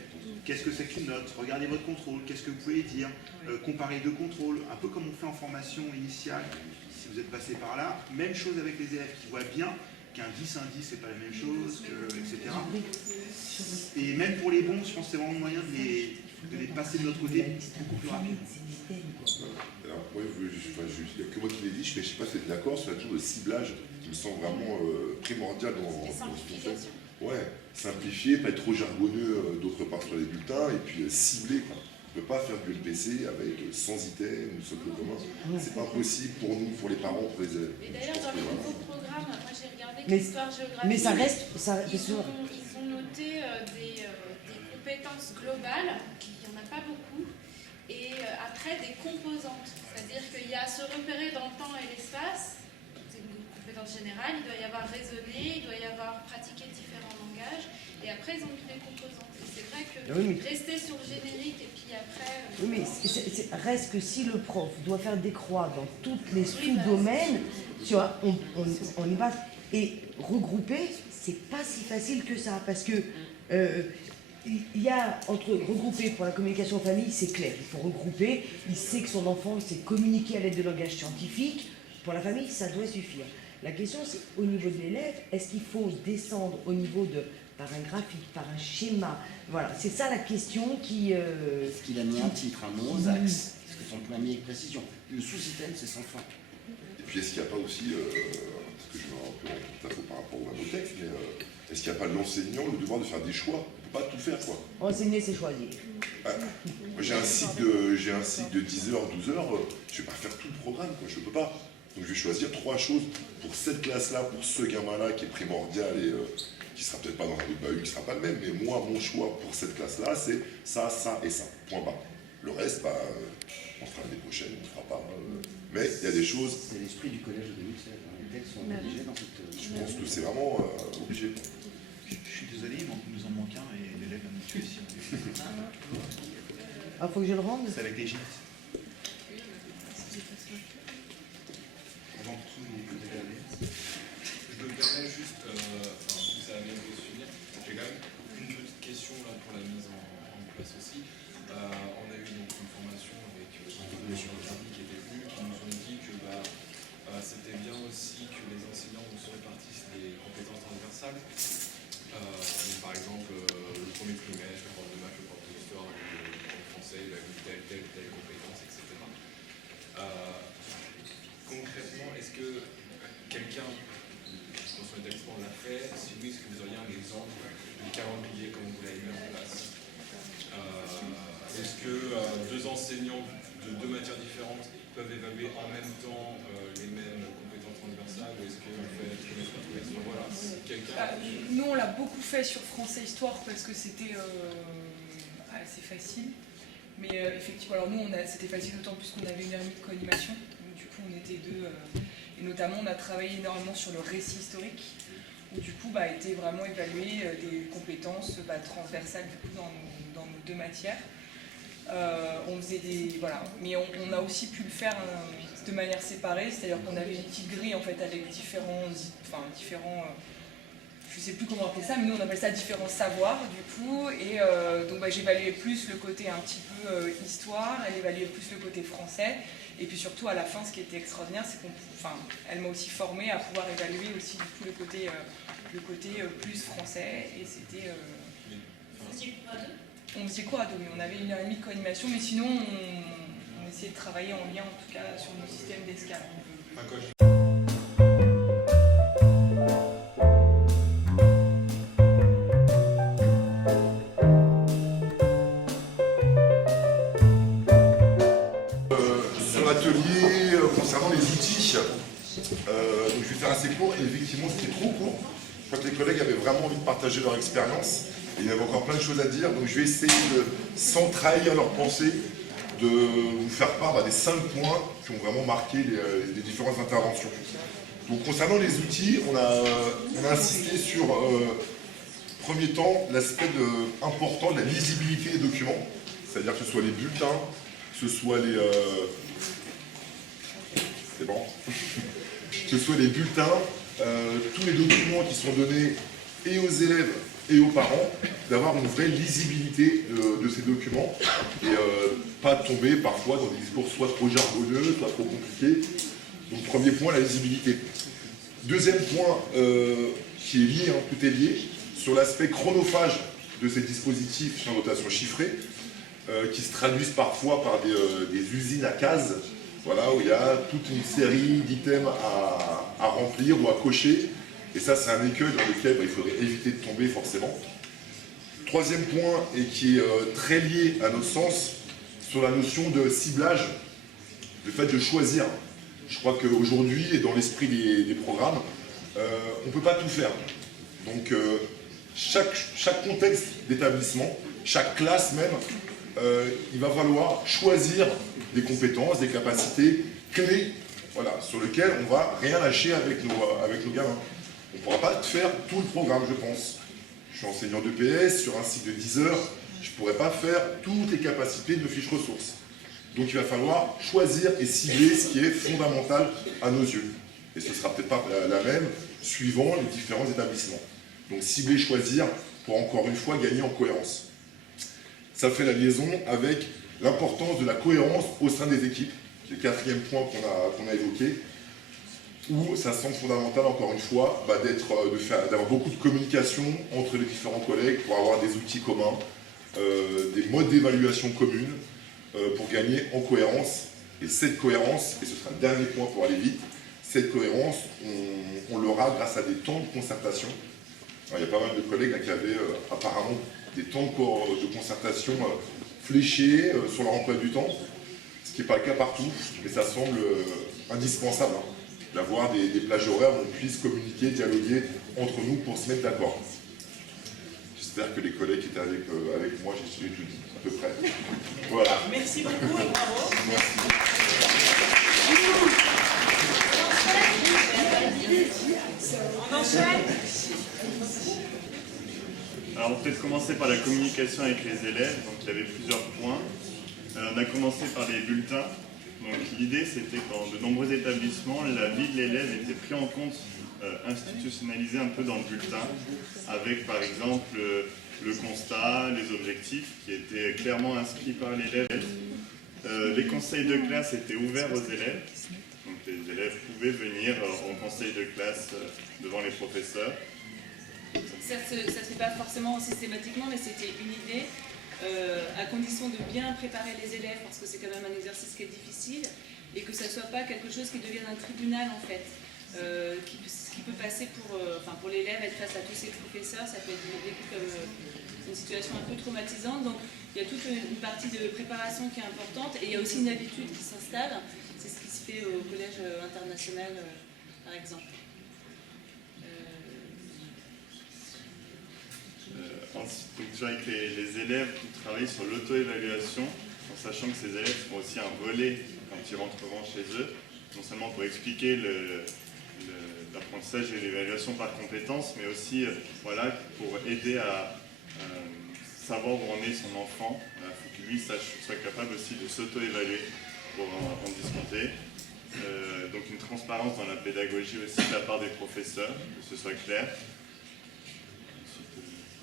Qu'est-ce que c'est qu'une note? Regardez votre contrôle, qu'est-ce que vous pouvez dire? Comparer 2 contrôles, un peu comme on fait en formation initiale, si vous êtes passé par là. Même chose avec les élèves qui voient bien qu'un 10, un 10, c'est pas la même chose, etc. Et même pour les bons, je pense que c'est vraiment le moyen de de les passer de l'autre côté beaucoup plus rapidement. Alors, moi, il n'y a que moi qui l'ai dit, je ne sais pas si vous êtes d'accord sur la question de ciblage qui me semble vraiment primordial dans ce qu'on fait. Ouais, simplifier, pas être trop jargonneux d'autre part sur les bulletins, et puis cibler. Quoi. On ne peut pas faire du LPC avec 100 items ou socle commun. C'est pas possible pour nous, pour les parents, pour les élèves. Et d'ailleurs, dans les nouveaux programmes, moi j'ai regardé Mais- l'histoire géographie. mais ça reste. Ils ont noté des compétences globales, il n'y en a pas beaucoup, et après des composantes. C'est-à-dire qu'il y a se repérer dans le temps et l'espace, c'est une compétence générale, il doit y avoir raisonner, il doit y avoir pratiquer différents langages, et après ils ont mis les composantes. Et c'est vrai que Oui, mais- rester sur le générique et puis après... Oui, mais reste que si le prof doit faire des croix dans tous les sous-domaines, tu vois, on y va. Et regrouper, c'est pas si facile que ça, parce que il y a entre regrouper pour la communication en famille, c'est clair, il faut regrouper, il sait que son enfant sait communiquer à l'aide de langage scientifique, pour la famille, ça doit suffire. La question, c'est au niveau de l'élève, est-ce qu'il faut descendre au niveau de par un graphique, par un schéma, voilà, c'est ça la question qui... Parce qu'il a mis un titre, un nom aux axes, parce que son plan mis avec précision. Le sous-système, c'est sans fin. Et puis est-ce qu'il n'y a pas aussi, parce que je vais un peu en porte-à-faux par rapport à nos textes, mais est-ce qu'il n'y a pas de l'enseignant le devoir de faire des choix? On ne peut pas tout faire, quoi. Enseigner, c'est choisir. Moi, j'ai un cycle de 10 heures, 12 heures, je ne vais pas faire tout le programme, quoi. Je ne peux pas. Donc je vais choisir 3 choses pour cette classe-là, pour ce gamin-là qui est primordial et qui ne sera peut-être pas dans un autre bahut, qui ne sera pas le même, mais moi, mon choix pour cette classe-là, c'est ça, ça et ça. Point barre. Le reste, bah, on fera l'année prochaine, on ne fera pas. Mais il y a des choses... C'est l'esprit du collège de 2016. Les textes sont obligés dans cette... Je pense que c'est vraiment obligé. Je suis désolé, il nous en manque un et l'élève va nous tuer si on Ah, faut que je le rende? C'est avec les gîtes. Avant tout, Je me permets juste, vous avez bien finir, j'ai quand même une petite question là pour la mise en place aussi. On a eu donc une formation avec des géographes qui étaient venus, qui nous ont dit que c'était bien aussi que les enseignants se répartissent les compétences transversales. Donc, par exemple, le premier trimestre, le prof de maths, le prof d'histoire, le prof de français, il a eu telle compétence, etc. Concrètement, est-ce que quelqu'un dans son établissement l'a fait? Si oui, est-ce que vous auriez un exemple du calendrier comme vous l'avez mis en place? Est-ce que 2 enseignants de 2 matières différentes peuvent évaluer en même temps les mêmes compétences transversales, ou est-ce qu'on fait trimestre par trimestre? Voilà, si quelqu'un... Nous, on l'a beaucoup fait sur français-histoire parce que c'était assez facile. Mais effectivement, alors nous, c'était facile d'autant plus qu'on avait une heure et demie de co-animation. Donc du coup, on était 2. Et notamment, on a travaillé énormément sur le récit historique, où du coup, était vraiment évalué des compétences transversales du coup, dans nos 2 matières. On faisait des... Voilà. Mais on a aussi pu le faire de manière séparée, c'est-à-dire qu'on avait une petite grille en fait, avec différents je sais plus comment appeler ça, mais nous on appelle ça différents savoirs du coup, et donc j'évaluais plus le côté un petit peu histoire, elle évaluait plus le côté français, et puis surtout à la fin ce qui était extraordinaire, c'est qu'elle m'a aussi formée à pouvoir évaluer aussi du coup le côté plus français, et c'était... On faisait cours à 2, mais on avait 1 heure et demie de co-animation, mais sinon on essayait de travailler en lien en tout cas sur nos systèmes d'escale. Sur l'atelier concernant les outils, donc je vais faire assez court, et effectivement c'était trop court. Je crois que les collègues avaient vraiment envie de partager leur expérience, et il y avait encore plein de choses à dire, donc je vais essayer de, sans trahir leur pensée, de vous faire part des 5 points qui ont vraiment marqué les différentes interventions. Donc concernant les outils, on a insisté sur, premier temps, l'aspect important de la lisibilité des documents, c'est-à-dire que ce soit les bulletins, que ce soit les... c'est bon. Que ce soit les bulletins, tous les documents qui sont donnés et aux élèves et aux parents, d'avoir une vraie lisibilité de ces documents et pas tomber parfois dans des discours soit trop jargonneux, soit trop compliqués. Donc premier point, la lisibilité. Deuxième point qui est lié, tout est lié, sur l'aspect chronophage de ces dispositifs sur notation chiffrée. qui se traduisent parfois par des usines à cases, voilà, où il y a toute une série d'items à remplir ou à cocher. Et ça, c'est un écueil dans lequel il faudrait éviter de tomber forcément. Troisième point, et qui est très lié à notre sens, sur la notion de ciblage, le fait de choisir. Je crois qu'aujourd'hui, et dans l'esprit des programmes, on ne peut pas tout faire. Donc, chaque contexte d'établissement, chaque classe même, il va falloir choisir des compétences, des capacités clés, voilà, sur lesquelles on ne va rien lâcher avec nos gamins. On ne pourra pas faire tout le programme, je pense. Je suis enseignant d'EPS, sur un site de 10 heures, je ne pourrais pas faire toutes les capacités de fiches ressources. Donc il va falloir choisir et cibler ce qui est fondamental à nos yeux. Et ce ne sera peut-être pas la même suivant les différents établissements. Donc cibler, choisir, pour encore une fois gagner en cohérence. Ça fait la liaison avec l'importance de la cohérence au sein des équipes, qui est le quatrième point qu'on a évoqué, où ça semble fondamental, encore une fois, d'avoir beaucoup de communication entre les différents collègues pour avoir des outils communs, des modes d'évaluation communes, pour gagner en cohérence. Et cette cohérence, et ce sera le dernier point pour aller vite, cette cohérence, on l'aura grâce à des temps de concertation. Alors, il y a pas mal de collègues là, qui avaient apparemment des temps de concertation fléchés sur leur emploi du temps, ce qui n'est pas le cas partout, mais ça semble indispensable d'avoir des plages horaires où on puisse communiquer, dialoguer entre nous pour se mettre d'accord. J'espère que les collègues qui étaient avec moi, j'ai tout dit, à peu près. Voilà. Merci beaucoup et bravo. On enchaîne. Alors on va peut-être commencer par la communication avec les élèves. Donc il y avait plusieurs points. On a commencé par les bulletins. Donc l'idée c'était que dans de nombreux établissements, la vie de l'élève était prise en compte, institutionnalisée un peu dans le bulletin, avec par exemple le constat, les objectifs qui étaient clairement inscrits par l'élève. Les conseils de classe étaient ouverts aux élèves. Donc les élèves pouvaient venir en conseil de classe devant les professeurs. Certes, ça ne se fait pas forcément systématiquement, mais c'était une idée, à condition de bien préparer les élèves, parce que c'est quand même un exercice qui est difficile, et que ça ne soit pas quelque chose qui devienne un tribunal en fait, qui peut passer pour l'élève, être face à tous ses professeurs, ça peut être vécu comme une situation un peu traumatisante. Donc il y a toute une partie de préparation qui est importante, et il y a aussi une habitude qui s'installe. C'est ce qui se fait au collège international, par exemple. Ensuite, donc, avec les élèves qui travaillent sur l'auto-évaluation, en sachant que ces élèves seront aussi un relais quand ils rentreront chez eux, non seulement pour expliquer l'apprentissage et l'évaluation par compétences, mais aussi voilà, pour aider à savoir où en est son enfant. Il faut que lui soit capable aussi de s'auto-évaluer pour en discuter. Donc une transparence dans la pédagogie aussi de la part des professeurs, que ce soit clair.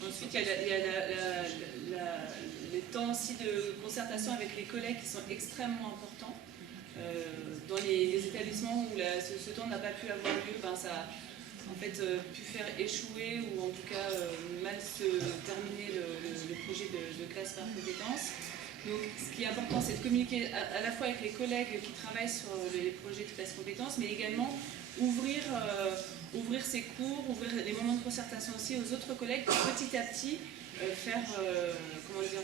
Ensuite, il y a les temps aussi de concertation avec les collègues qui sont extrêmement importants. Dans les établissements où ce temps n'a pas pu avoir lieu, ça a en fait pu faire échouer ou en tout cas mal se terminer le projet de classe par compétences. Donc ce qui est important, c'est de communiquer à la fois avec les collègues qui travaillent sur les projets de classe compétences, mais également ouvrir ses cours, ouvrir les moments de concertation aussi aux autres collègues pour petit à petit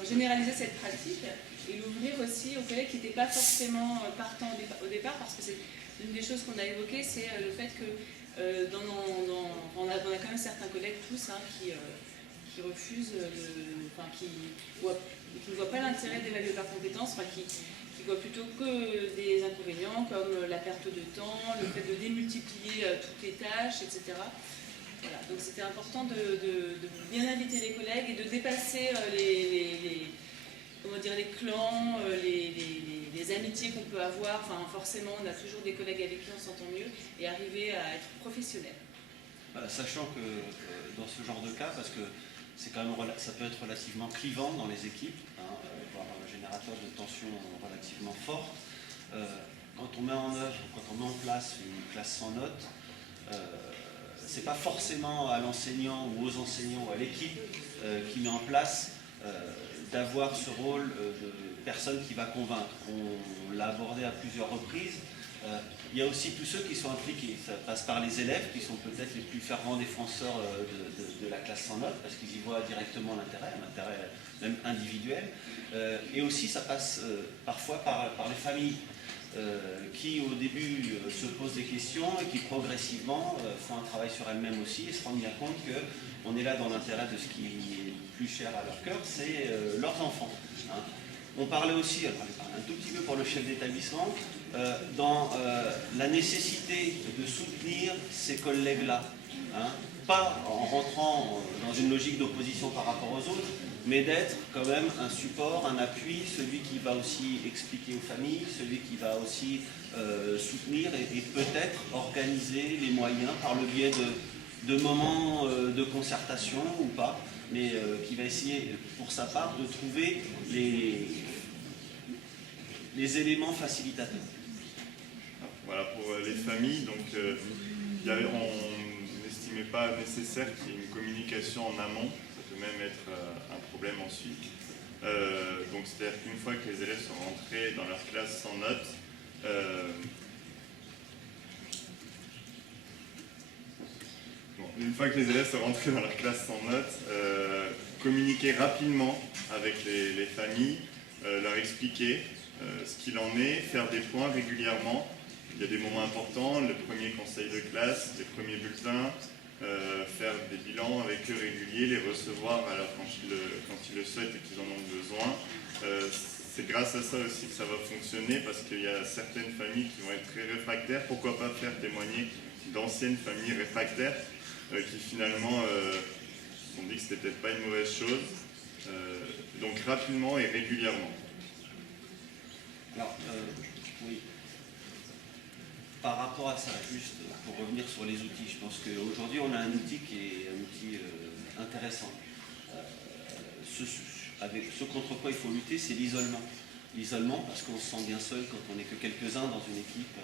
généraliser cette pratique et l'ouvrir aussi aux collègues qui n'étaient pas forcément partants au départ, parce que c'est une des choses qu'on a évoquées, c'est le fait que on a quand même certains collègues tous qui refusent, qui ne voient pas l'intérêt d'évaluer par compétences, qui voient plutôt que des inconvénients comme la perte de temps, le fait de démultiplier toutes les tâches, etc. Voilà, donc c'était important de bien inviter les collègues et de dépasser les clans, les amitiés qu'on peut avoir. Enfin, forcément, on a toujours des collègues avec qui on s'entend mieux et arriver à être professionnel. Sachant que dans ce genre de cas, parce que c'est quand même, ça peut être relativement clivant dans les équipes, voire générateur de tensions relativement fortes. Quand on met en œuvre, quand on met en place une classe sans notes, c'est pas forcément à l'enseignant ou aux enseignants ou à l'équipe qui met en place d'avoir ce rôle de personne qui va convaincre. On l'a abordé à plusieurs reprises. Il y a aussi tous ceux qui sont impliqués. Ça passe par les élèves qui sont peut-être les plus fervents défenseurs de la classe sans notes parce qu'ils y voient directement l'intérêt, un intérêt même individuel. Et aussi ça passe parfois par les familles qui au début se posent des questions et qui progressivement font un travail sur elles-mêmes aussi et se rendent bien compte qu'on est là dans l'intérêt de ce qui est le plus cher à leur cœur, c'est leurs enfants. Hein. On parlait aussi, alors je parle un tout petit peu pour le chef d'établissement, dans la nécessité de soutenir ces collègues-là. Hein. Pas en rentrant dans une logique d'opposition par rapport aux autres, mais d'être quand même un support, un appui, celui qui va aussi expliquer aux familles, celui qui va aussi soutenir et peut-être organiser les moyens par le biais de moments de concertation ou pas, mais qui va essayer pour sa part de trouver les éléments facilitateurs. Voilà pour les familles, donc on n'estimait pas nécessaire qu'il y ait une communication en amont, ça peut même être un problème ensuite. Donc c'est-à-dire qu'une fois que les élèves sont rentrés dans leur classe sans notes, une fois que les élèves sont rentrés dans leur classe sans notes, communiquer rapidement avec les familles, leur expliquer ce qu'il en est, faire des points régulièrement. Il y a des moments importants, le premier conseil de classe, les premiers bulletins, faire des bilans avec eux réguliers, les recevoir alors quand ils le souhaitent et qu'ils en ont besoin. C'est grâce à ça aussi que ça va fonctionner parce qu'il y a certaines familles qui vont être très réfractaires. Pourquoi pas faire témoigner d'anciennes familles réfractaires qui finalement ont dit que c'était peut-être pas une mauvaise chose. Donc rapidement et régulièrement. Alors, oui. Par rapport à ça, juste pour revenir sur les outils, je pense qu'aujourd'hui on a un outil qui est un outil intéressant. Ce contre quoi il faut lutter, c'est l'isolement. L'isolement parce qu'on se sent bien seul quand on n'est que quelques-uns dans une équipe.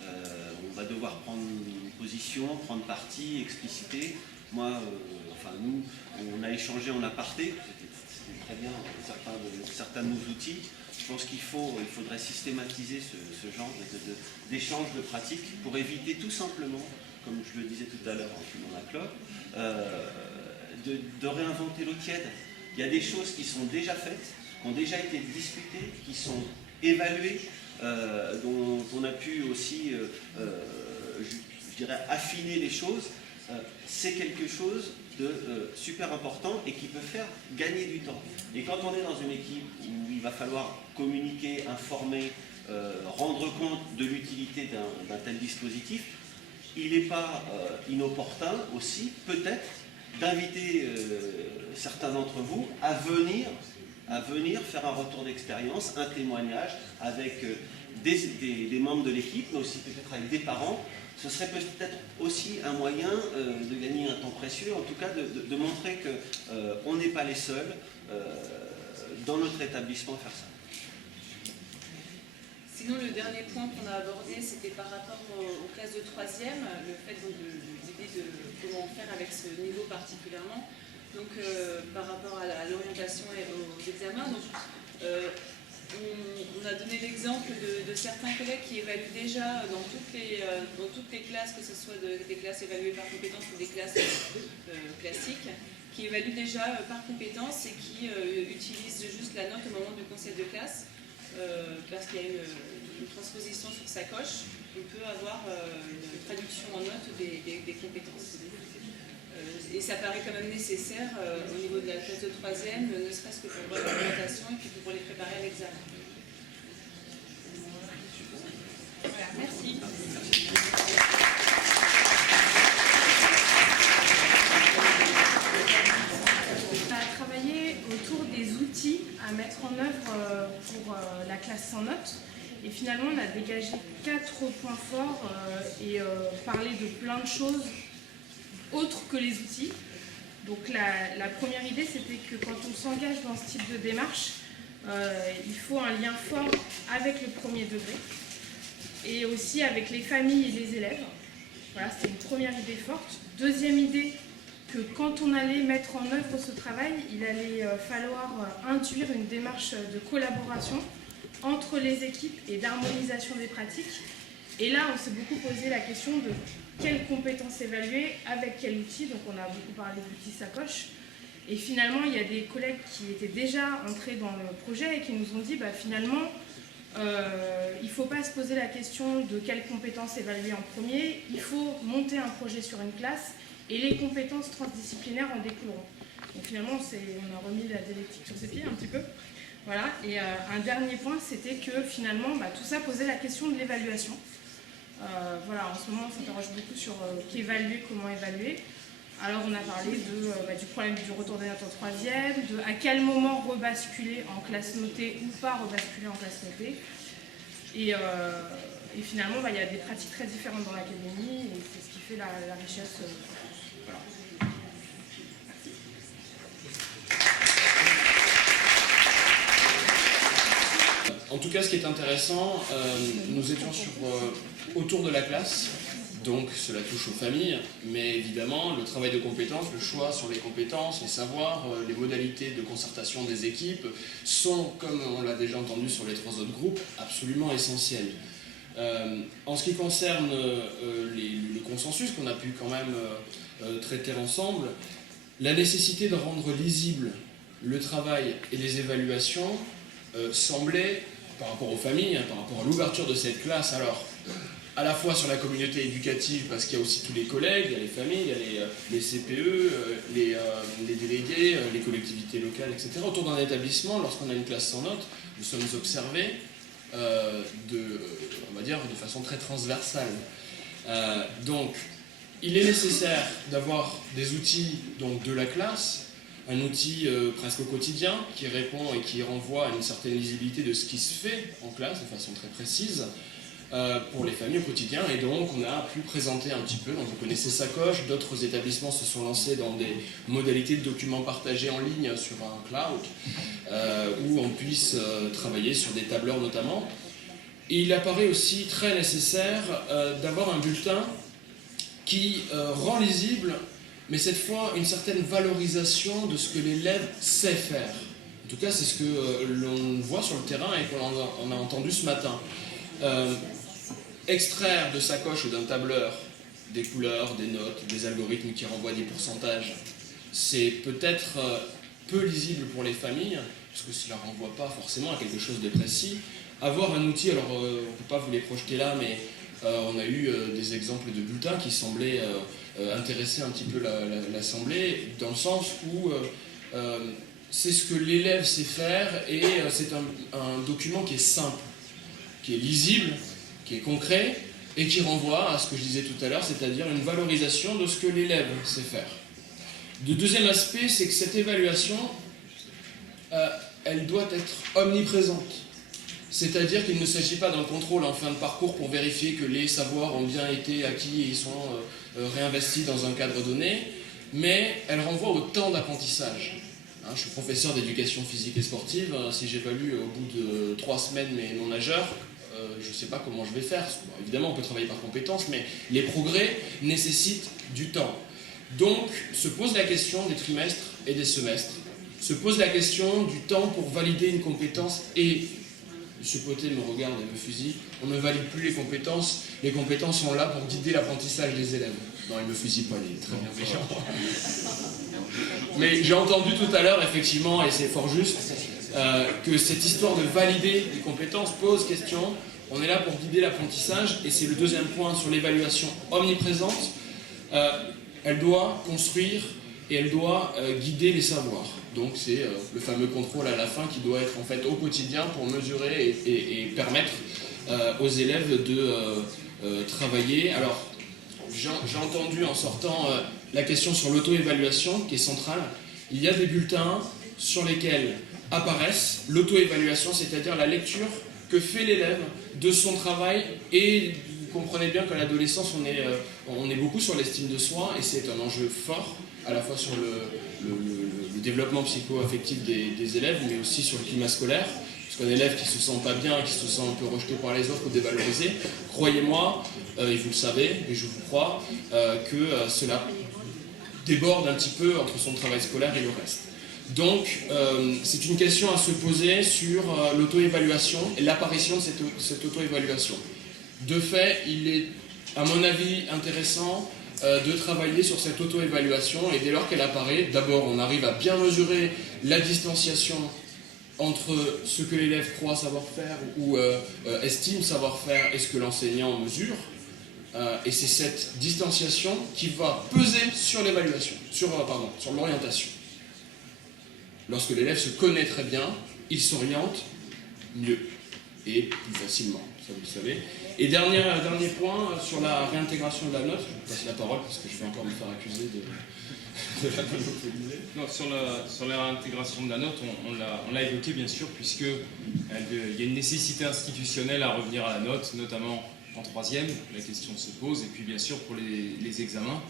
On va devoir prendre une position, prendre parti, expliciter. Moi, nous, on a échangé en aparté, c'était très bien, certains de nos outils. Je pense qu'il faudrait systématiser ce genre d'échange de pratiques pour éviter tout simplement, comme je le disais tout à l'heure en fumant la clope, de réinventer l'eau tiède. Il y a des choses qui sont déjà faites, qui ont déjà été discutées, qui sont évaluées, dont on a pu aussi, je dirais, affiner les choses. C'est quelque chose de super important et qui peut faire gagner du temps. Et quand on est dans une équipe où il va falloir communiquer, informer, rendre compte de l'utilité d'un tel dispositif, il n'est pas inopportun aussi, peut-être, d'inviter certains d'entre vous à venir faire un retour d'expérience, un témoignage avec des membres de l'équipe, mais aussi peut-être avec des parents. Ce serait peut-être aussi un moyen de gagner un temps précieux, en tout cas de montrer qu'on n'est pas les seuls dans notre établissement à faire ça. Sinon, le dernier point qu'on a abordé, c'était par rapport aux classes de 3e, le fait d'idée de comment faire avec ce niveau particulièrement, donc par rapport à l'orientation et aux examens. Donc, on a donné l'exemple de certains collègues qui évaluent déjà dans toutes les classes, que ce soit des classes évaluées par compétences ou des classes classiques, qui évaluent déjà par compétences et qui utilisent juste la note au moment du conseil de classe, parce qu'il y a une transposition sur sa coche, on peut avoir une traduction en note des compétences. Et ça paraît quand même nécessaire au niveau de la classe de 3e, ne serait-ce que pour voir l'orientation et puis pour les préparer à l'examen. Voilà, merci. On a travaillé autour des outils à mettre en œuvre pour la classe sans notes. Et finalement, on a dégagé 4 points forts et parlé de plein de choses autres que les outils. Donc la première idée, c'était que quand on s'engage dans ce type de démarche, il faut un lien fort avec le premier degré et aussi avec les familles et les élèves. Voilà, c'était une première idée forte. Deuxième idée, que quand on allait mettre en œuvre ce travail, il allait falloir induire une démarche de collaboration entre les équipes et d'harmonisation des pratiques. Et là, on s'est beaucoup posé la question de quelles compétences évaluer, avec quel outil. Donc on a beaucoup parlé d'outils sacoche. Et finalement, il y a des collègues qui étaient déjà entrés dans le projet et qui nous ont dit, finalement, il ne faut pas se poser la question de quelles compétences évaluer en premier, il faut monter un projet sur une classe et les compétences transdisciplinaires en découleront. Donc finalement, on a remis la dialectique sur ses pieds un petit peu. Voilà. Et un dernier point, c'était que finalement, tout ça posait la question de l'évaluation. Voilà, en ce moment, on s'interroge beaucoup sur qu'évaluer, comment évaluer. Alors on a parlé du problème du retour des notes en troisième, de à quel moment rebasculer en classe notée ou pas rebasculer en classe notée. Et finalement, il y a des pratiques très différentes dans l'académie et c'est ce qui fait la richesse. Voilà. En tout cas, ce qui est intéressant, nous étions autour de la classe. Donc cela touche aux familles, mais évidemment le travail de compétences, le choix sur les compétences, les savoirs, les modalités de concertation des équipes sont, comme on l'a déjà entendu sur les 3 autres groupes, absolument essentiels. En ce qui concerne le consensus qu'on a pu quand même traiter ensemble, la nécessité de rendre lisible le travail et les évaluations semblait, par rapport aux familles, par rapport à l'ouverture de cette classe, alors à la fois sur la communauté éducative, parce qu'il y a aussi tous les collègues, il y a les familles, il y a les CPE, les délégués, les collectivités locales, etc. Autour d'un établissement, lorsqu'on a une classe sans notes, nous sommes observés on va dire, de façon très transversale. Donc, il est nécessaire d'avoir des outils donc, de la classe, un outil presque au quotidien qui répond et qui renvoie à une certaine lisibilité de ce qui se fait en classe de façon très précise. Pour les familles au quotidien, et donc on a pu présenter un petit peu, donc vous connaissez Sacoche, d'autres établissements se sont lancés dans des modalités de documents partagés en ligne sur un cloud, où on puisse travailler sur des tableurs notamment. Et il apparaît aussi très nécessaire d'avoir un bulletin qui rend lisible, mais cette fois une certaine valorisation de ce que l'élève sait faire. En tout cas, c'est ce que l'on voit sur le terrain et qu'on a entendu ce matin. Extraire de Sacoche ou d'un tableur des couleurs, des notes, des algorithmes qui renvoient des pourcentages, c'est peut-être peu lisible pour les familles, parce que cela ne renvoie pas forcément à quelque chose de précis. Avoir un outil, alors on ne peut pas vous les projeter là, mais on a eu des exemples de bulletins qui semblaient intéresser un petit peu l'Assemblée, dans le sens où c'est ce que l'élève sait faire et c'est un document qui est simple, qui est lisible, qui est concret et qui renvoie à ce que je disais tout à l'heure, c'est-à-dire une valorisation de ce que l'élève sait faire. Le deuxième aspect, c'est que cette évaluation, elle doit être omniprésente. C'est-à-dire qu'il ne s'agit pas d'un contrôle en fin de parcours pour vérifier que les savoirs ont bien été acquis et sont réinvestis dans un cadre donné, mais elle renvoie au temps d'apprentissage. Je suis professeur d'éducation physique et sportive. Si j'évalue au bout de 3 semaines mes non-nageurs, je ne sais pas comment je vais faire. Bon, évidemment, on peut travailler par compétences, mais les progrès nécessitent du temps. Donc, se pose la question des trimestres et des semestres. Se pose la question du temps pour valider une compétence et... M. Potet me regarde et me fusille. On ne valide plus les compétences. Les compétences sont là pour guider l'apprentissage des élèves. Non, il me fusille pas, il est très bienveillant. Mais j'ai entendu tout à l'heure, effectivement, et c'est fort juste, que cette histoire de valider les compétences pose question. On est là pour guider l'apprentissage, et c'est le deuxième point sur l'évaluation omniprésente. Elle doit construire et elle doit guider les savoirs. Donc c'est le fameux contrôle à la fin qui doit être en fait au quotidien pour mesurer et permettre aux élèves de travailler. Alors j'ai entendu en sortant la question sur l'auto-évaluation qui est centrale. Il y a des bulletins sur lesquels apparaissent l'auto-évaluation, c'est-à-dire la lecture que fait l'élève de son travail, et vous comprenez bien qu'à l'adolescence on est beaucoup sur l'estime de soi et c'est un enjeu fort à la fois sur le développement psycho-affectif des élèves, mais aussi sur le climat scolaire. Parce qu'un élève qui ne se sent pas bien, qui se sent un peu rejeté par les autres ou dévalorisé, croyez-moi, et vous le savez, et je vous crois, que cela déborde un petit peu entre son travail scolaire et le reste. Donc, c'est une question à se poser sur l'auto-évaluation et l'apparition de cette auto-évaluation. De fait, il est, à mon avis, intéressant de travailler sur cette auto-évaluation, et dès lors qu'elle apparaît, d'abord, on arrive à bien mesurer la distanciation entre ce que l'élève croit savoir faire ou estime savoir faire et ce que l'enseignant mesure. Et c'est cette distanciation qui va peser sur l'évaluation, sur l'orientation. Lorsque l'élève se connaît très bien, il s'oriente mieux et plus facilement, ça vous le savez. Et dernier point sur la réintégration de la note, je vous passe la parole parce que je vais encore me faire accuser de la monopoliser. Non, sur la réintégration de la note, on l'a évoqué bien sûr, puisqu'il y a une nécessité institutionnelle à revenir à la note, notamment en troisième, la question se pose, et puis bien sûr pour les examens.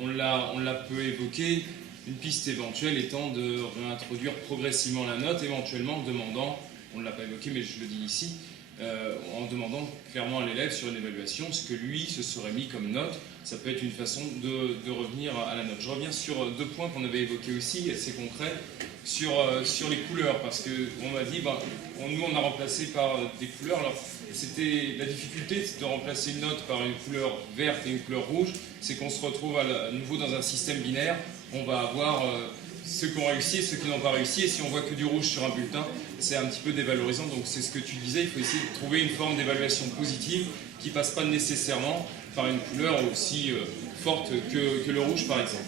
On l'a peu évoqué, une piste éventuelle étant de réintroduire progressivement la note, éventuellement en demandant, on ne l'a pas évoqué mais je le dis ici, en demandant clairement à l'élève sur une évaluation ce que lui se serait mis comme note. Ça peut être une façon de revenir à la note. Je reviens sur 2 points qu'on avait évoqués aussi, assez concrets, sur les couleurs, parce qu'on m'a dit, nous on a remplacé par des couleurs. Alors, la difficulté de remplacer une note par une couleur verte et une couleur rouge, c'est qu'on se retrouve à nouveau dans un système binaire. On va avoir ceux qui ont réussi et ceux qui n'ont pas réussi, et si on voit que du rouge sur un bulletin, c'est un petit peu dévalorisant. Donc c'est ce que tu disais, il faut essayer de trouver une forme d'évaluation positive qui ne passe pas nécessairement par une couleur aussi forte que le rouge par exemple.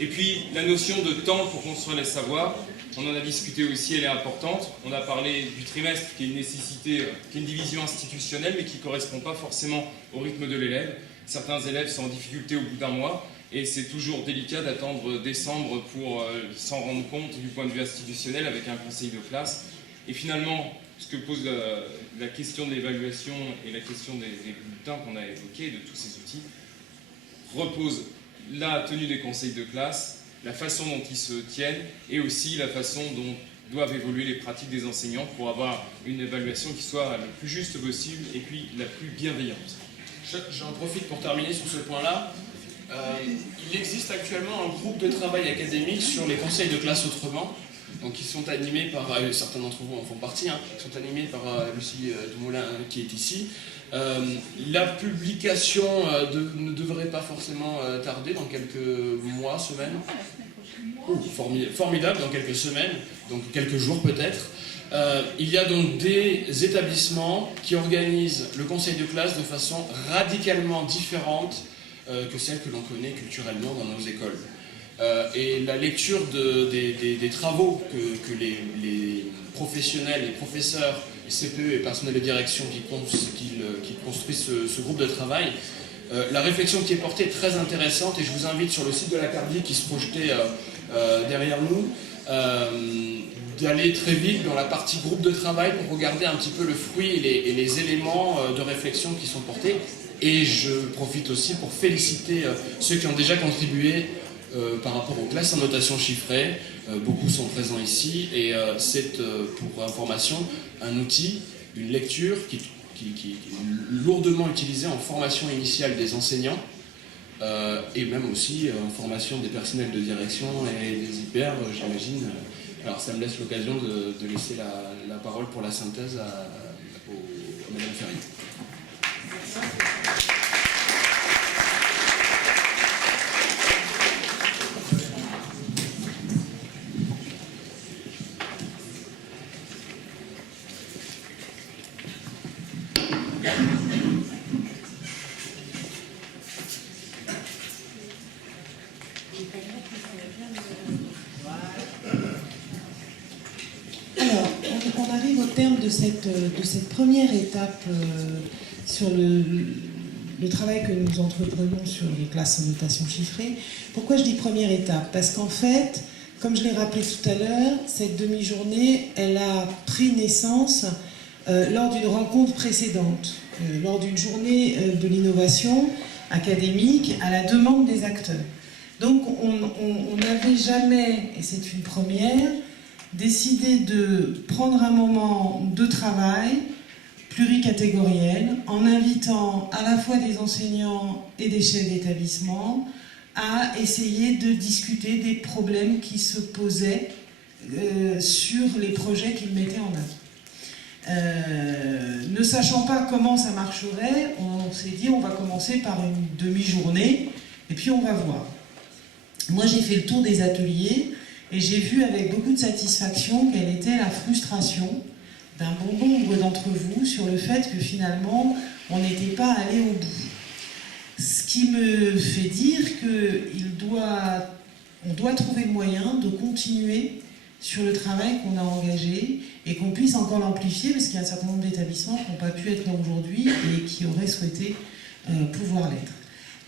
Et puis la notion de temps pour construire les savoirs, on en a discuté aussi, elle est importante. On a parlé du trimestre qui est une nécessité, qui est une division institutionnelle mais qui ne correspond pas forcément au rythme de l'élève. Certains élèves sont en difficulté au bout d'un mois et c'est toujours délicat d'attendre décembre pour s'en rendre compte du point de vue institutionnel avec un conseil de classe. Et finalement, ce que pose la question de l'évaluation et la question des bulletins qu'on a évoqués, de tous ces outils, repose la tenue des conseils de classe, la façon dont ils se tiennent et aussi la façon dont doivent évoluer les pratiques des enseignants pour avoir une évaluation qui soit le plus juste possible et puis la plus bienveillante. J'en profite pour terminer sur ce point-là. Il existe actuellement un groupe de travail académique sur les conseils de classe autrement, donc ils sont animés par, certains d'entre vous en font partie, ils sont animés par Lucie Dumoulin qui est ici. La publication ne devrait pas forcément tarder, dans quelques mois, semaines. Formidable, dans quelques semaines, donc quelques jours peut-être. Il y a donc des établissements qui organisent le conseil de classe de façon radicalement différente que celle que l'on connaît culturellement dans nos écoles. Et la lecture des travaux que les professionnels, les professeurs, les CPE et personnels de direction qui construisent ce groupe de travail, la réflexion qui est portée est très intéressante et je vous invite sur le site de la Cardi qui se projetait derrière nous, d'aller très vite dans la partie groupe de travail pour regarder un petit peu le fruit et les éléments de réflexion qui sont portés. Et je profite aussi pour féliciter ceux qui ont déjà contribué par rapport aux classes en notation chiffrée. Beaucoup sont présents ici et c'est, pour information, un outil, une lecture qui est lourdement utilisée en formation initiale des enseignants et même aussi en formation des personnels de direction et des IPR, j'imagine. Alors ça me laisse l'occasion de laisser la parole pour la synthèse à Madame Ferrier. Alors, on arrive au terme de cette première étape sur le travail que nous entreprenons sur les classes en notation chiffrée. Pourquoi je dis première étape? Parce qu'en fait, comme je l'ai rappelé tout à l'heure, cette demi-journée, elle a pris naissance lors d'une rencontre précédente, lors d'une journée de l'innovation académique à la demande des acteurs. Donc on n'avait jamais, et c'est une première, décidé de prendre un moment de travail pluricatégoriel en invitant à la fois des enseignants et des chefs d'établissement à essayer de discuter des problèmes qui se posaient sur les projets qu'ils mettaient en œuvre. Ne sachant pas comment ça marcherait, on s'est dit on va commencer par une demi-journée et puis on va voir. Moi j'ai fait le tour des ateliers et j'ai vu avec beaucoup de satisfaction quelle était la frustration d'un bon nombre d'entre vous sur le fait que finalement on n'était pas allé au bout. Ce qui me fait dire qu'on doit trouver le moyen de continuer sur le travail qu'on a engagé et qu'on puisse encore l'amplifier parce qu'il y a un certain nombre d'établissements qui n'ont pas pu être là aujourd'hui et qui auraient souhaité pouvoir l'être.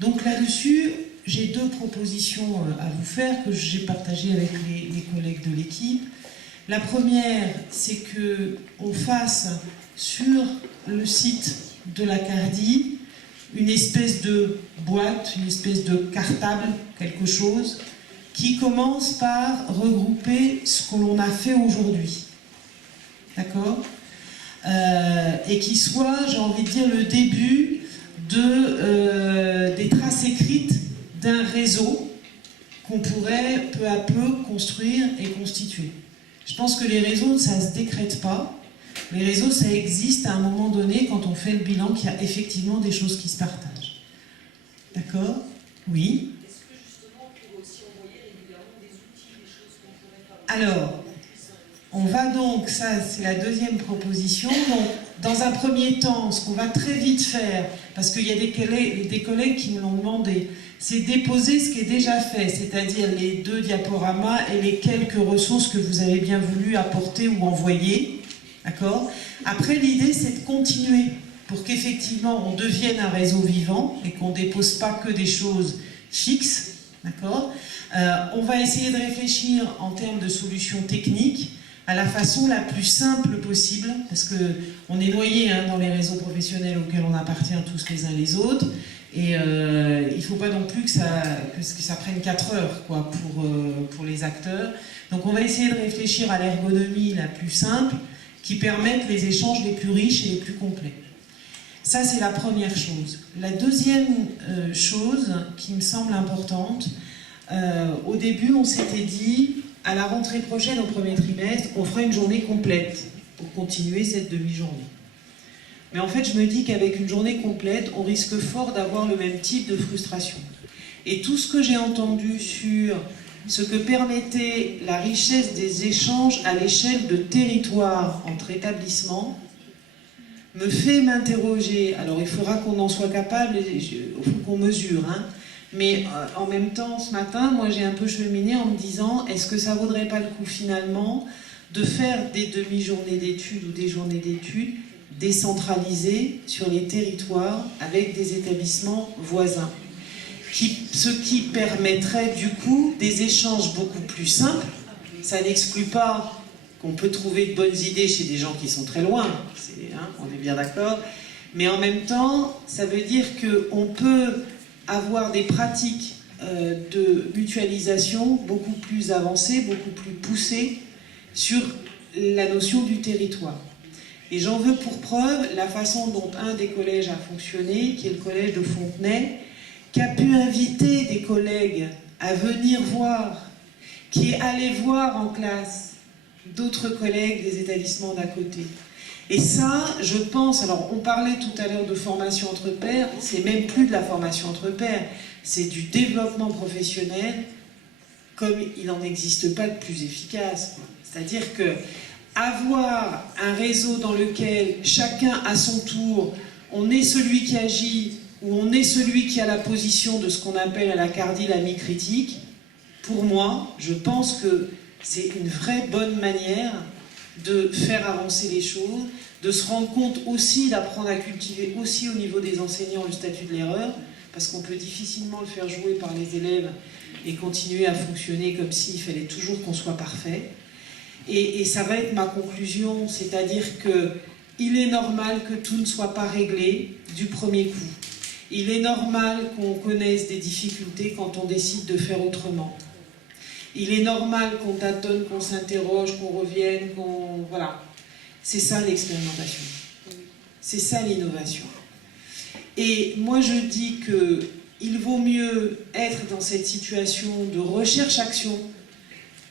Donc là-dessus, j'ai 2 propositions à vous faire que j'ai partagées avec les collègues de l'équipe. La première, c'est qu'on fasse sur le site de la CARDI une espèce de boîte, une espèce de cartable, quelque chose, qui commence par regrouper ce que l'on a fait aujourd'hui. D'accord ? Et qui soit, j'ai envie de dire, le début des traces écrites d'un réseau qu'on pourrait peu à peu construire et constituer. Je pense que les réseaux, ça ne se décrète pas. Les réseaux, ça existe à un moment donné quand on fait le bilan qu'il y a effectivement des choses qui se partagent. D'accord ? Oui ? Est-ce que justement on pourrait aussi envoyer régulièrement des outils, des choses qu'on pourrait faire ? Alors, on va donc, ça c'est la deuxième proposition, donc dans un premier temps, ce qu'on va très vite faire, parce qu'il y a des collègues qui me l'ont demandé, c'est déposer ce qui est déjà fait, c'est-à-dire les 2 diaporamas et les quelques ressources que vous avez bien voulu apporter ou envoyer. D'accord ? Après, l'idée, c'est de continuer pour qu'effectivement, on devienne un réseau vivant et qu'on ne dépose pas que des choses fixes. D'accord ? On va essayer de réfléchir en termes de solutions techniques à la façon la plus simple possible, parce qu'on est noyé dans les réseaux professionnels auxquels on appartient tous les uns les autres, et il ne faut pas non plus que ça prenne 4 heures quoi, pour les acteurs. Donc on va essayer de réfléchir à l'ergonomie la plus simple, qui permettent les échanges les plus riches et les plus complets. Ça, c'est la première chose. La deuxième chose qui me semble importante, au début, on s'était dit, à la rentrée prochaine, au premier trimestre, on fera une journée complète pour continuer cette demi-journée. Mais en fait, je me dis qu'avec une journée complète, on risque fort d'avoir le même type de frustration. Et tout ce que j'ai entendu sur ce que permettait la richesse des échanges à l'échelle de territoires entre établissements, me fait m'interroger. Alors il faudra qu'on en soit capable, il faut qu'on mesure, mais en même temps, ce matin, moi j'ai un peu cheminé en me disant, est-ce que ça vaudrait pas le coup finalement de faire des demi-journées d'études ou des journées d'études décentralisées sur les territoires avec des établissements voisins ? Ce qui permettrait du coup des échanges beaucoup plus simples. Ça n'exclut pas qu'on peut trouver de bonnes idées chez des gens qui sont très loin, on est bien d'accord, mais en même temps, ça veut dire qu'on peut avoir des pratiques de mutualisation beaucoup plus avancées, beaucoup plus poussées sur la notion du territoire. Et j'en veux pour preuve la façon dont un des collèges a fonctionné, qui est le collège de Fontenay, qui a pu inviter des collègues à venir voir, qui est allé voir en classe d'autres collègues des établissements d'à côté. Et ça, je pense, alors on parlait tout à l'heure de formation entre pairs, c'est même plus de la formation entre pairs, c'est du développement professionnel comme il n'en existe pas de plus efficace. C'est-à-dire que avoir un réseau dans lequel chacun à son tour, on est celui qui agit, où on est celui qui a la position de ce qu'on appelle à la CARDI l'ami critique, pour moi, je pense que c'est une vraie bonne manière de faire avancer les choses, de se rendre compte aussi, d'apprendre à cultiver aussi au niveau des enseignants le statut de l'erreur, parce qu'on peut difficilement le faire jouer par les élèves et continuer à fonctionner comme s'il fallait toujours qu'on soit parfait. Et ça va être ma conclusion, c'est-à-dire qu'il est normal que tout ne soit pas réglé du premier coup. Il est normal qu'on connaisse des difficultés quand on décide de faire autrement. Il est normal qu'on tâtonne, qu'on s'interroge, qu'on revienne, Voilà. C'est ça l'expérimentation. C'est ça l'innovation. Et moi je dis que il vaut mieux être dans cette situation de recherche-action,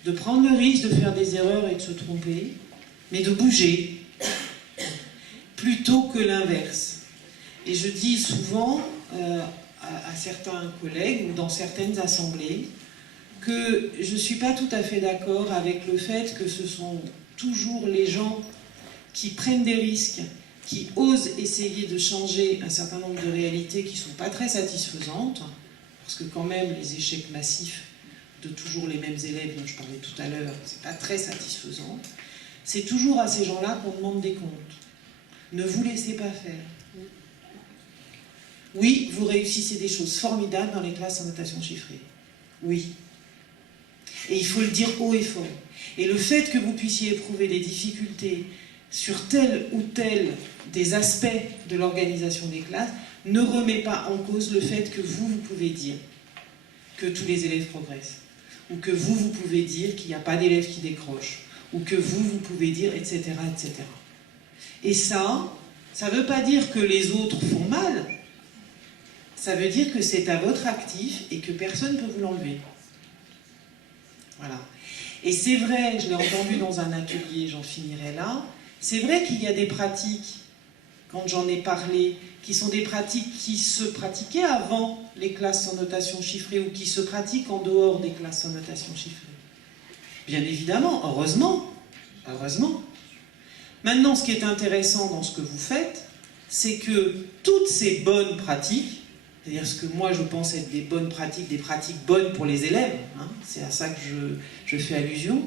de prendre le risque de faire des erreurs et de se tromper, mais de bouger, plutôt que l'inverse. Et je dis souvent à certains collègues ou dans certaines assemblées que je ne suis pas tout à fait d'accord avec le fait que ce sont toujours les gens qui prennent des risques, qui osent essayer de changer un certain nombre de réalités qui ne sont pas très satisfaisantes, parce que quand même les échecs massifs de toujours les mêmes élèves dont je parlais tout à l'heure, c'est pas très satisfaisant. C'est toujours à ces gens-là qu'on demande des comptes. Ne vous laissez pas faire. Oui, vous réussissez des choses formidables dans les classes en notation chiffrée. Oui. Et il faut le dire haut et fort. Et le fait que vous puissiez éprouver des difficultés sur tel ou tel des aspects de l'organisation des classes ne remet pas en cause le fait que vous pouvez dire que tous les élèves progressent, ou que vous pouvez dire qu'il n'y a pas d'élèves qui décrochent, ou que vous pouvez dire, etc., etc. Et ça ne veut pas dire que les autres font mal, ça veut dire que c'est à votre actif et que personne ne peut vous l'enlever. Voilà. Et c'est vrai, je l'ai entendu dans un atelier, j'en finirai là, c'est vrai qu'il y a des pratiques, quand j'en ai parlé, qui sont des pratiques qui se pratiquaient avant les classes sans notation chiffrée ou qui se pratiquent en dehors des classes sans notation chiffrée. Bien évidemment, heureusement, heureusement. Maintenant, ce qui est intéressant dans ce que vous faites, c'est que toutes ces bonnes pratiques, c'est-à-dire ce que moi je pense être des pratiques bonnes pour les élèves, hein, c'est à ça que je fais allusion,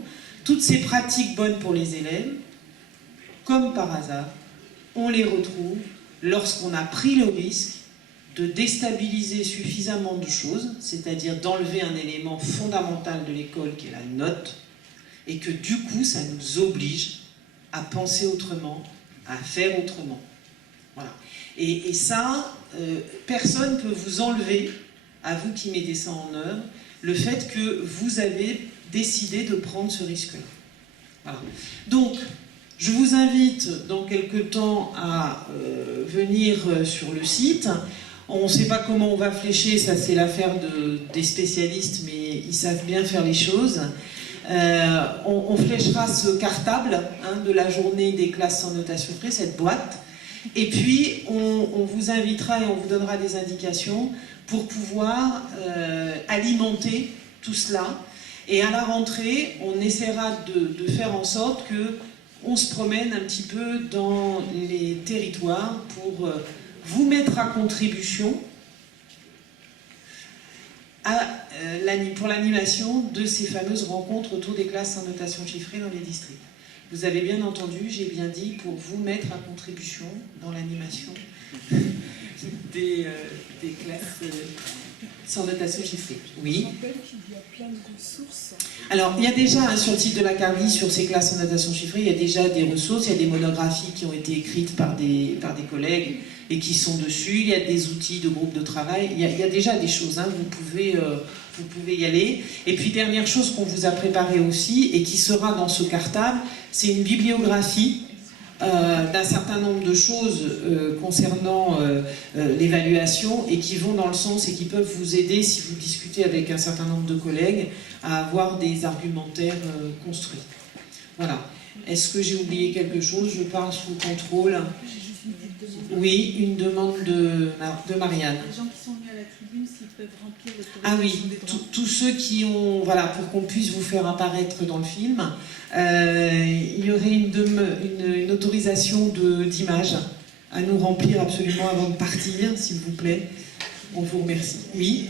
toutes ces pratiques bonnes pour les élèves, comme par hasard, on les retrouve lorsqu'on a pris le risque de déstabiliser suffisamment de choses, c'est-à-dire d'enlever un élément fondamental de l'école qui est la note, et que du coup ça nous oblige à penser autrement, à faire autrement. Voilà. Et ça, personne ne peut vous enlever, à vous qui mettez ça en œuvre, le fait que vous avez décidé de prendre ce risque-là. Voilà. Donc, je vous invite dans quelques temps à venir sur le site. On ne sait pas comment on va flécher, ça c'est l'affaire des spécialistes, mais ils savent bien faire les choses. On fléchera ce cartable de la journée des classes sans notation chiffrée, cette boîte. Et puis, on vous invitera et on vous donnera des indications pour pouvoir alimenter tout cela. Et à la rentrée, on essaiera de faire en sorte qu'on se promène un petit peu dans les territoires pour vous mettre à contribution pour l'animation de ces fameuses rencontres autour des classes sans notation chiffrée dans les districts. Vous avez bien entendu, j'ai bien dit, pour vous mettre à contribution dans l'animation des classes sans notation chiffrée. Oui. Je rappelle qu'il y a plein de ressources. Alors, il y a déjà, sur le site de la CARDI, sur ces classes sans notation chiffrée, il y a déjà des ressources, il y a des monographies qui ont été écrites par des collègues et qui sont dessus, il y a des outils de groupe de travail, il y a déjà des choses, hein, vous pouvez y aller. Et puis, dernière chose qu'on vous a préparée aussi, et qui sera dans ce cartable, c'est une bibliographie d'un certain nombre de choses concernant l'évaluation et qui vont dans le sens et qui peuvent vous aider, si vous discutez avec un certain nombre de collègues, à avoir des argumentaires construits. Voilà. Est-ce que j'ai oublié quelque chose? Je parle sous contrôle. Oui, une demande de Marianne. Les gens qui sont venus à la tribune, s'ils peuvent remplir le Ah oui, tous ceux qui ont... Voilà, pour qu'on puisse vous faire apparaître dans le film, il y aurait une autorisation d'image à nous remplir absolument avant de partir, s'il vous plaît. On vous remercie. Oui.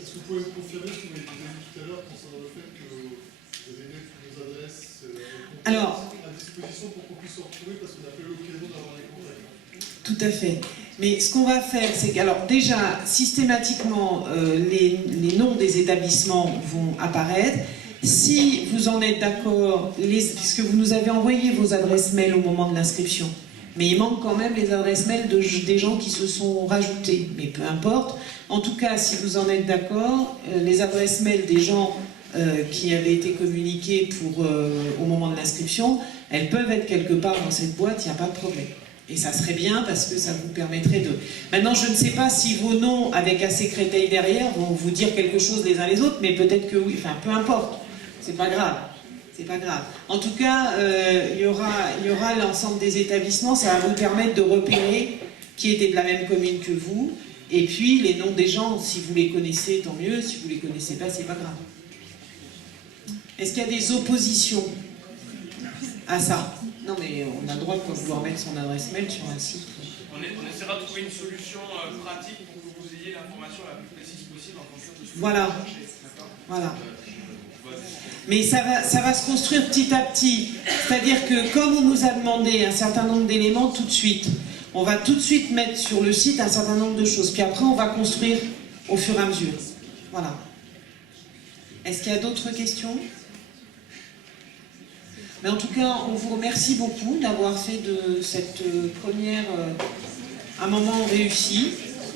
Est-ce que vous pouvez me confirmer ce que vous avez dit tout à l'heure concernant le fait que vous avez mis nos adresses à disposition pour qu'on puisse se retrouver parce qu'on n'a pas eu l'occasion d'avoir les contacts? Tout à fait. Mais ce qu'on va faire, c'est que, alors déjà, systématiquement, les noms des établissements vont apparaître. Si vous en êtes d'accord, puisque vous nous avez envoyé vos adresses mail au moment de l'inscription, mais il manque quand même les adresses mail des gens qui se sont rajoutés. Mais peu importe. En tout cas, si vous en êtes d'accord, les adresses mail des gens qui avaient été communiquées au moment de l'inscription, elles peuvent être quelque part dans cette boîte, il n'y a pas de problème. Et ça serait bien parce que ça vous permettrait de... Maintenant, je ne sais pas si vos noms, avec assez Créteil derrière, vont vous dire quelque chose les uns les autres, mais peut-être que oui, enfin peu importe, c'est pas grave. C'est pas grave. En tout cas, il y aura l'ensemble des établissements, ça va vous permettre de repérer qui étaient de la même commune que vous, et puis les noms des gens, si vous les connaissez, tant mieux, si vous les connaissez pas, c'est pas grave. Est-ce qu'il y a des oppositions à ça? Non mais on a le droit de vouloir mettre son adresse mail sur un site. On essaiera de trouver une solution pratique pour que vous ayez l'information la plus précise possible en fonction de ce que Voilà. vous cherchez. Voilà. Mais ça va se construire petit à petit. C'est-à-dire que comme on nous a demandé un certain nombre d'éléments tout de suite, on va tout de suite mettre sur le site un certain nombre de choses. Puis après, on va construire au fur et à mesure. Voilà. Est-ce qu'il y a d'autres questions? Mais en tout cas, on vous remercie beaucoup d'avoir fait de cette première un moment réussi,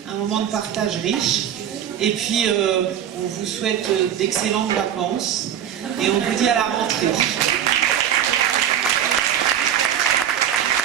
un moment de partage riche. Et puis, on vous souhaite d'excellentes vacances et on vous dit à la rentrée.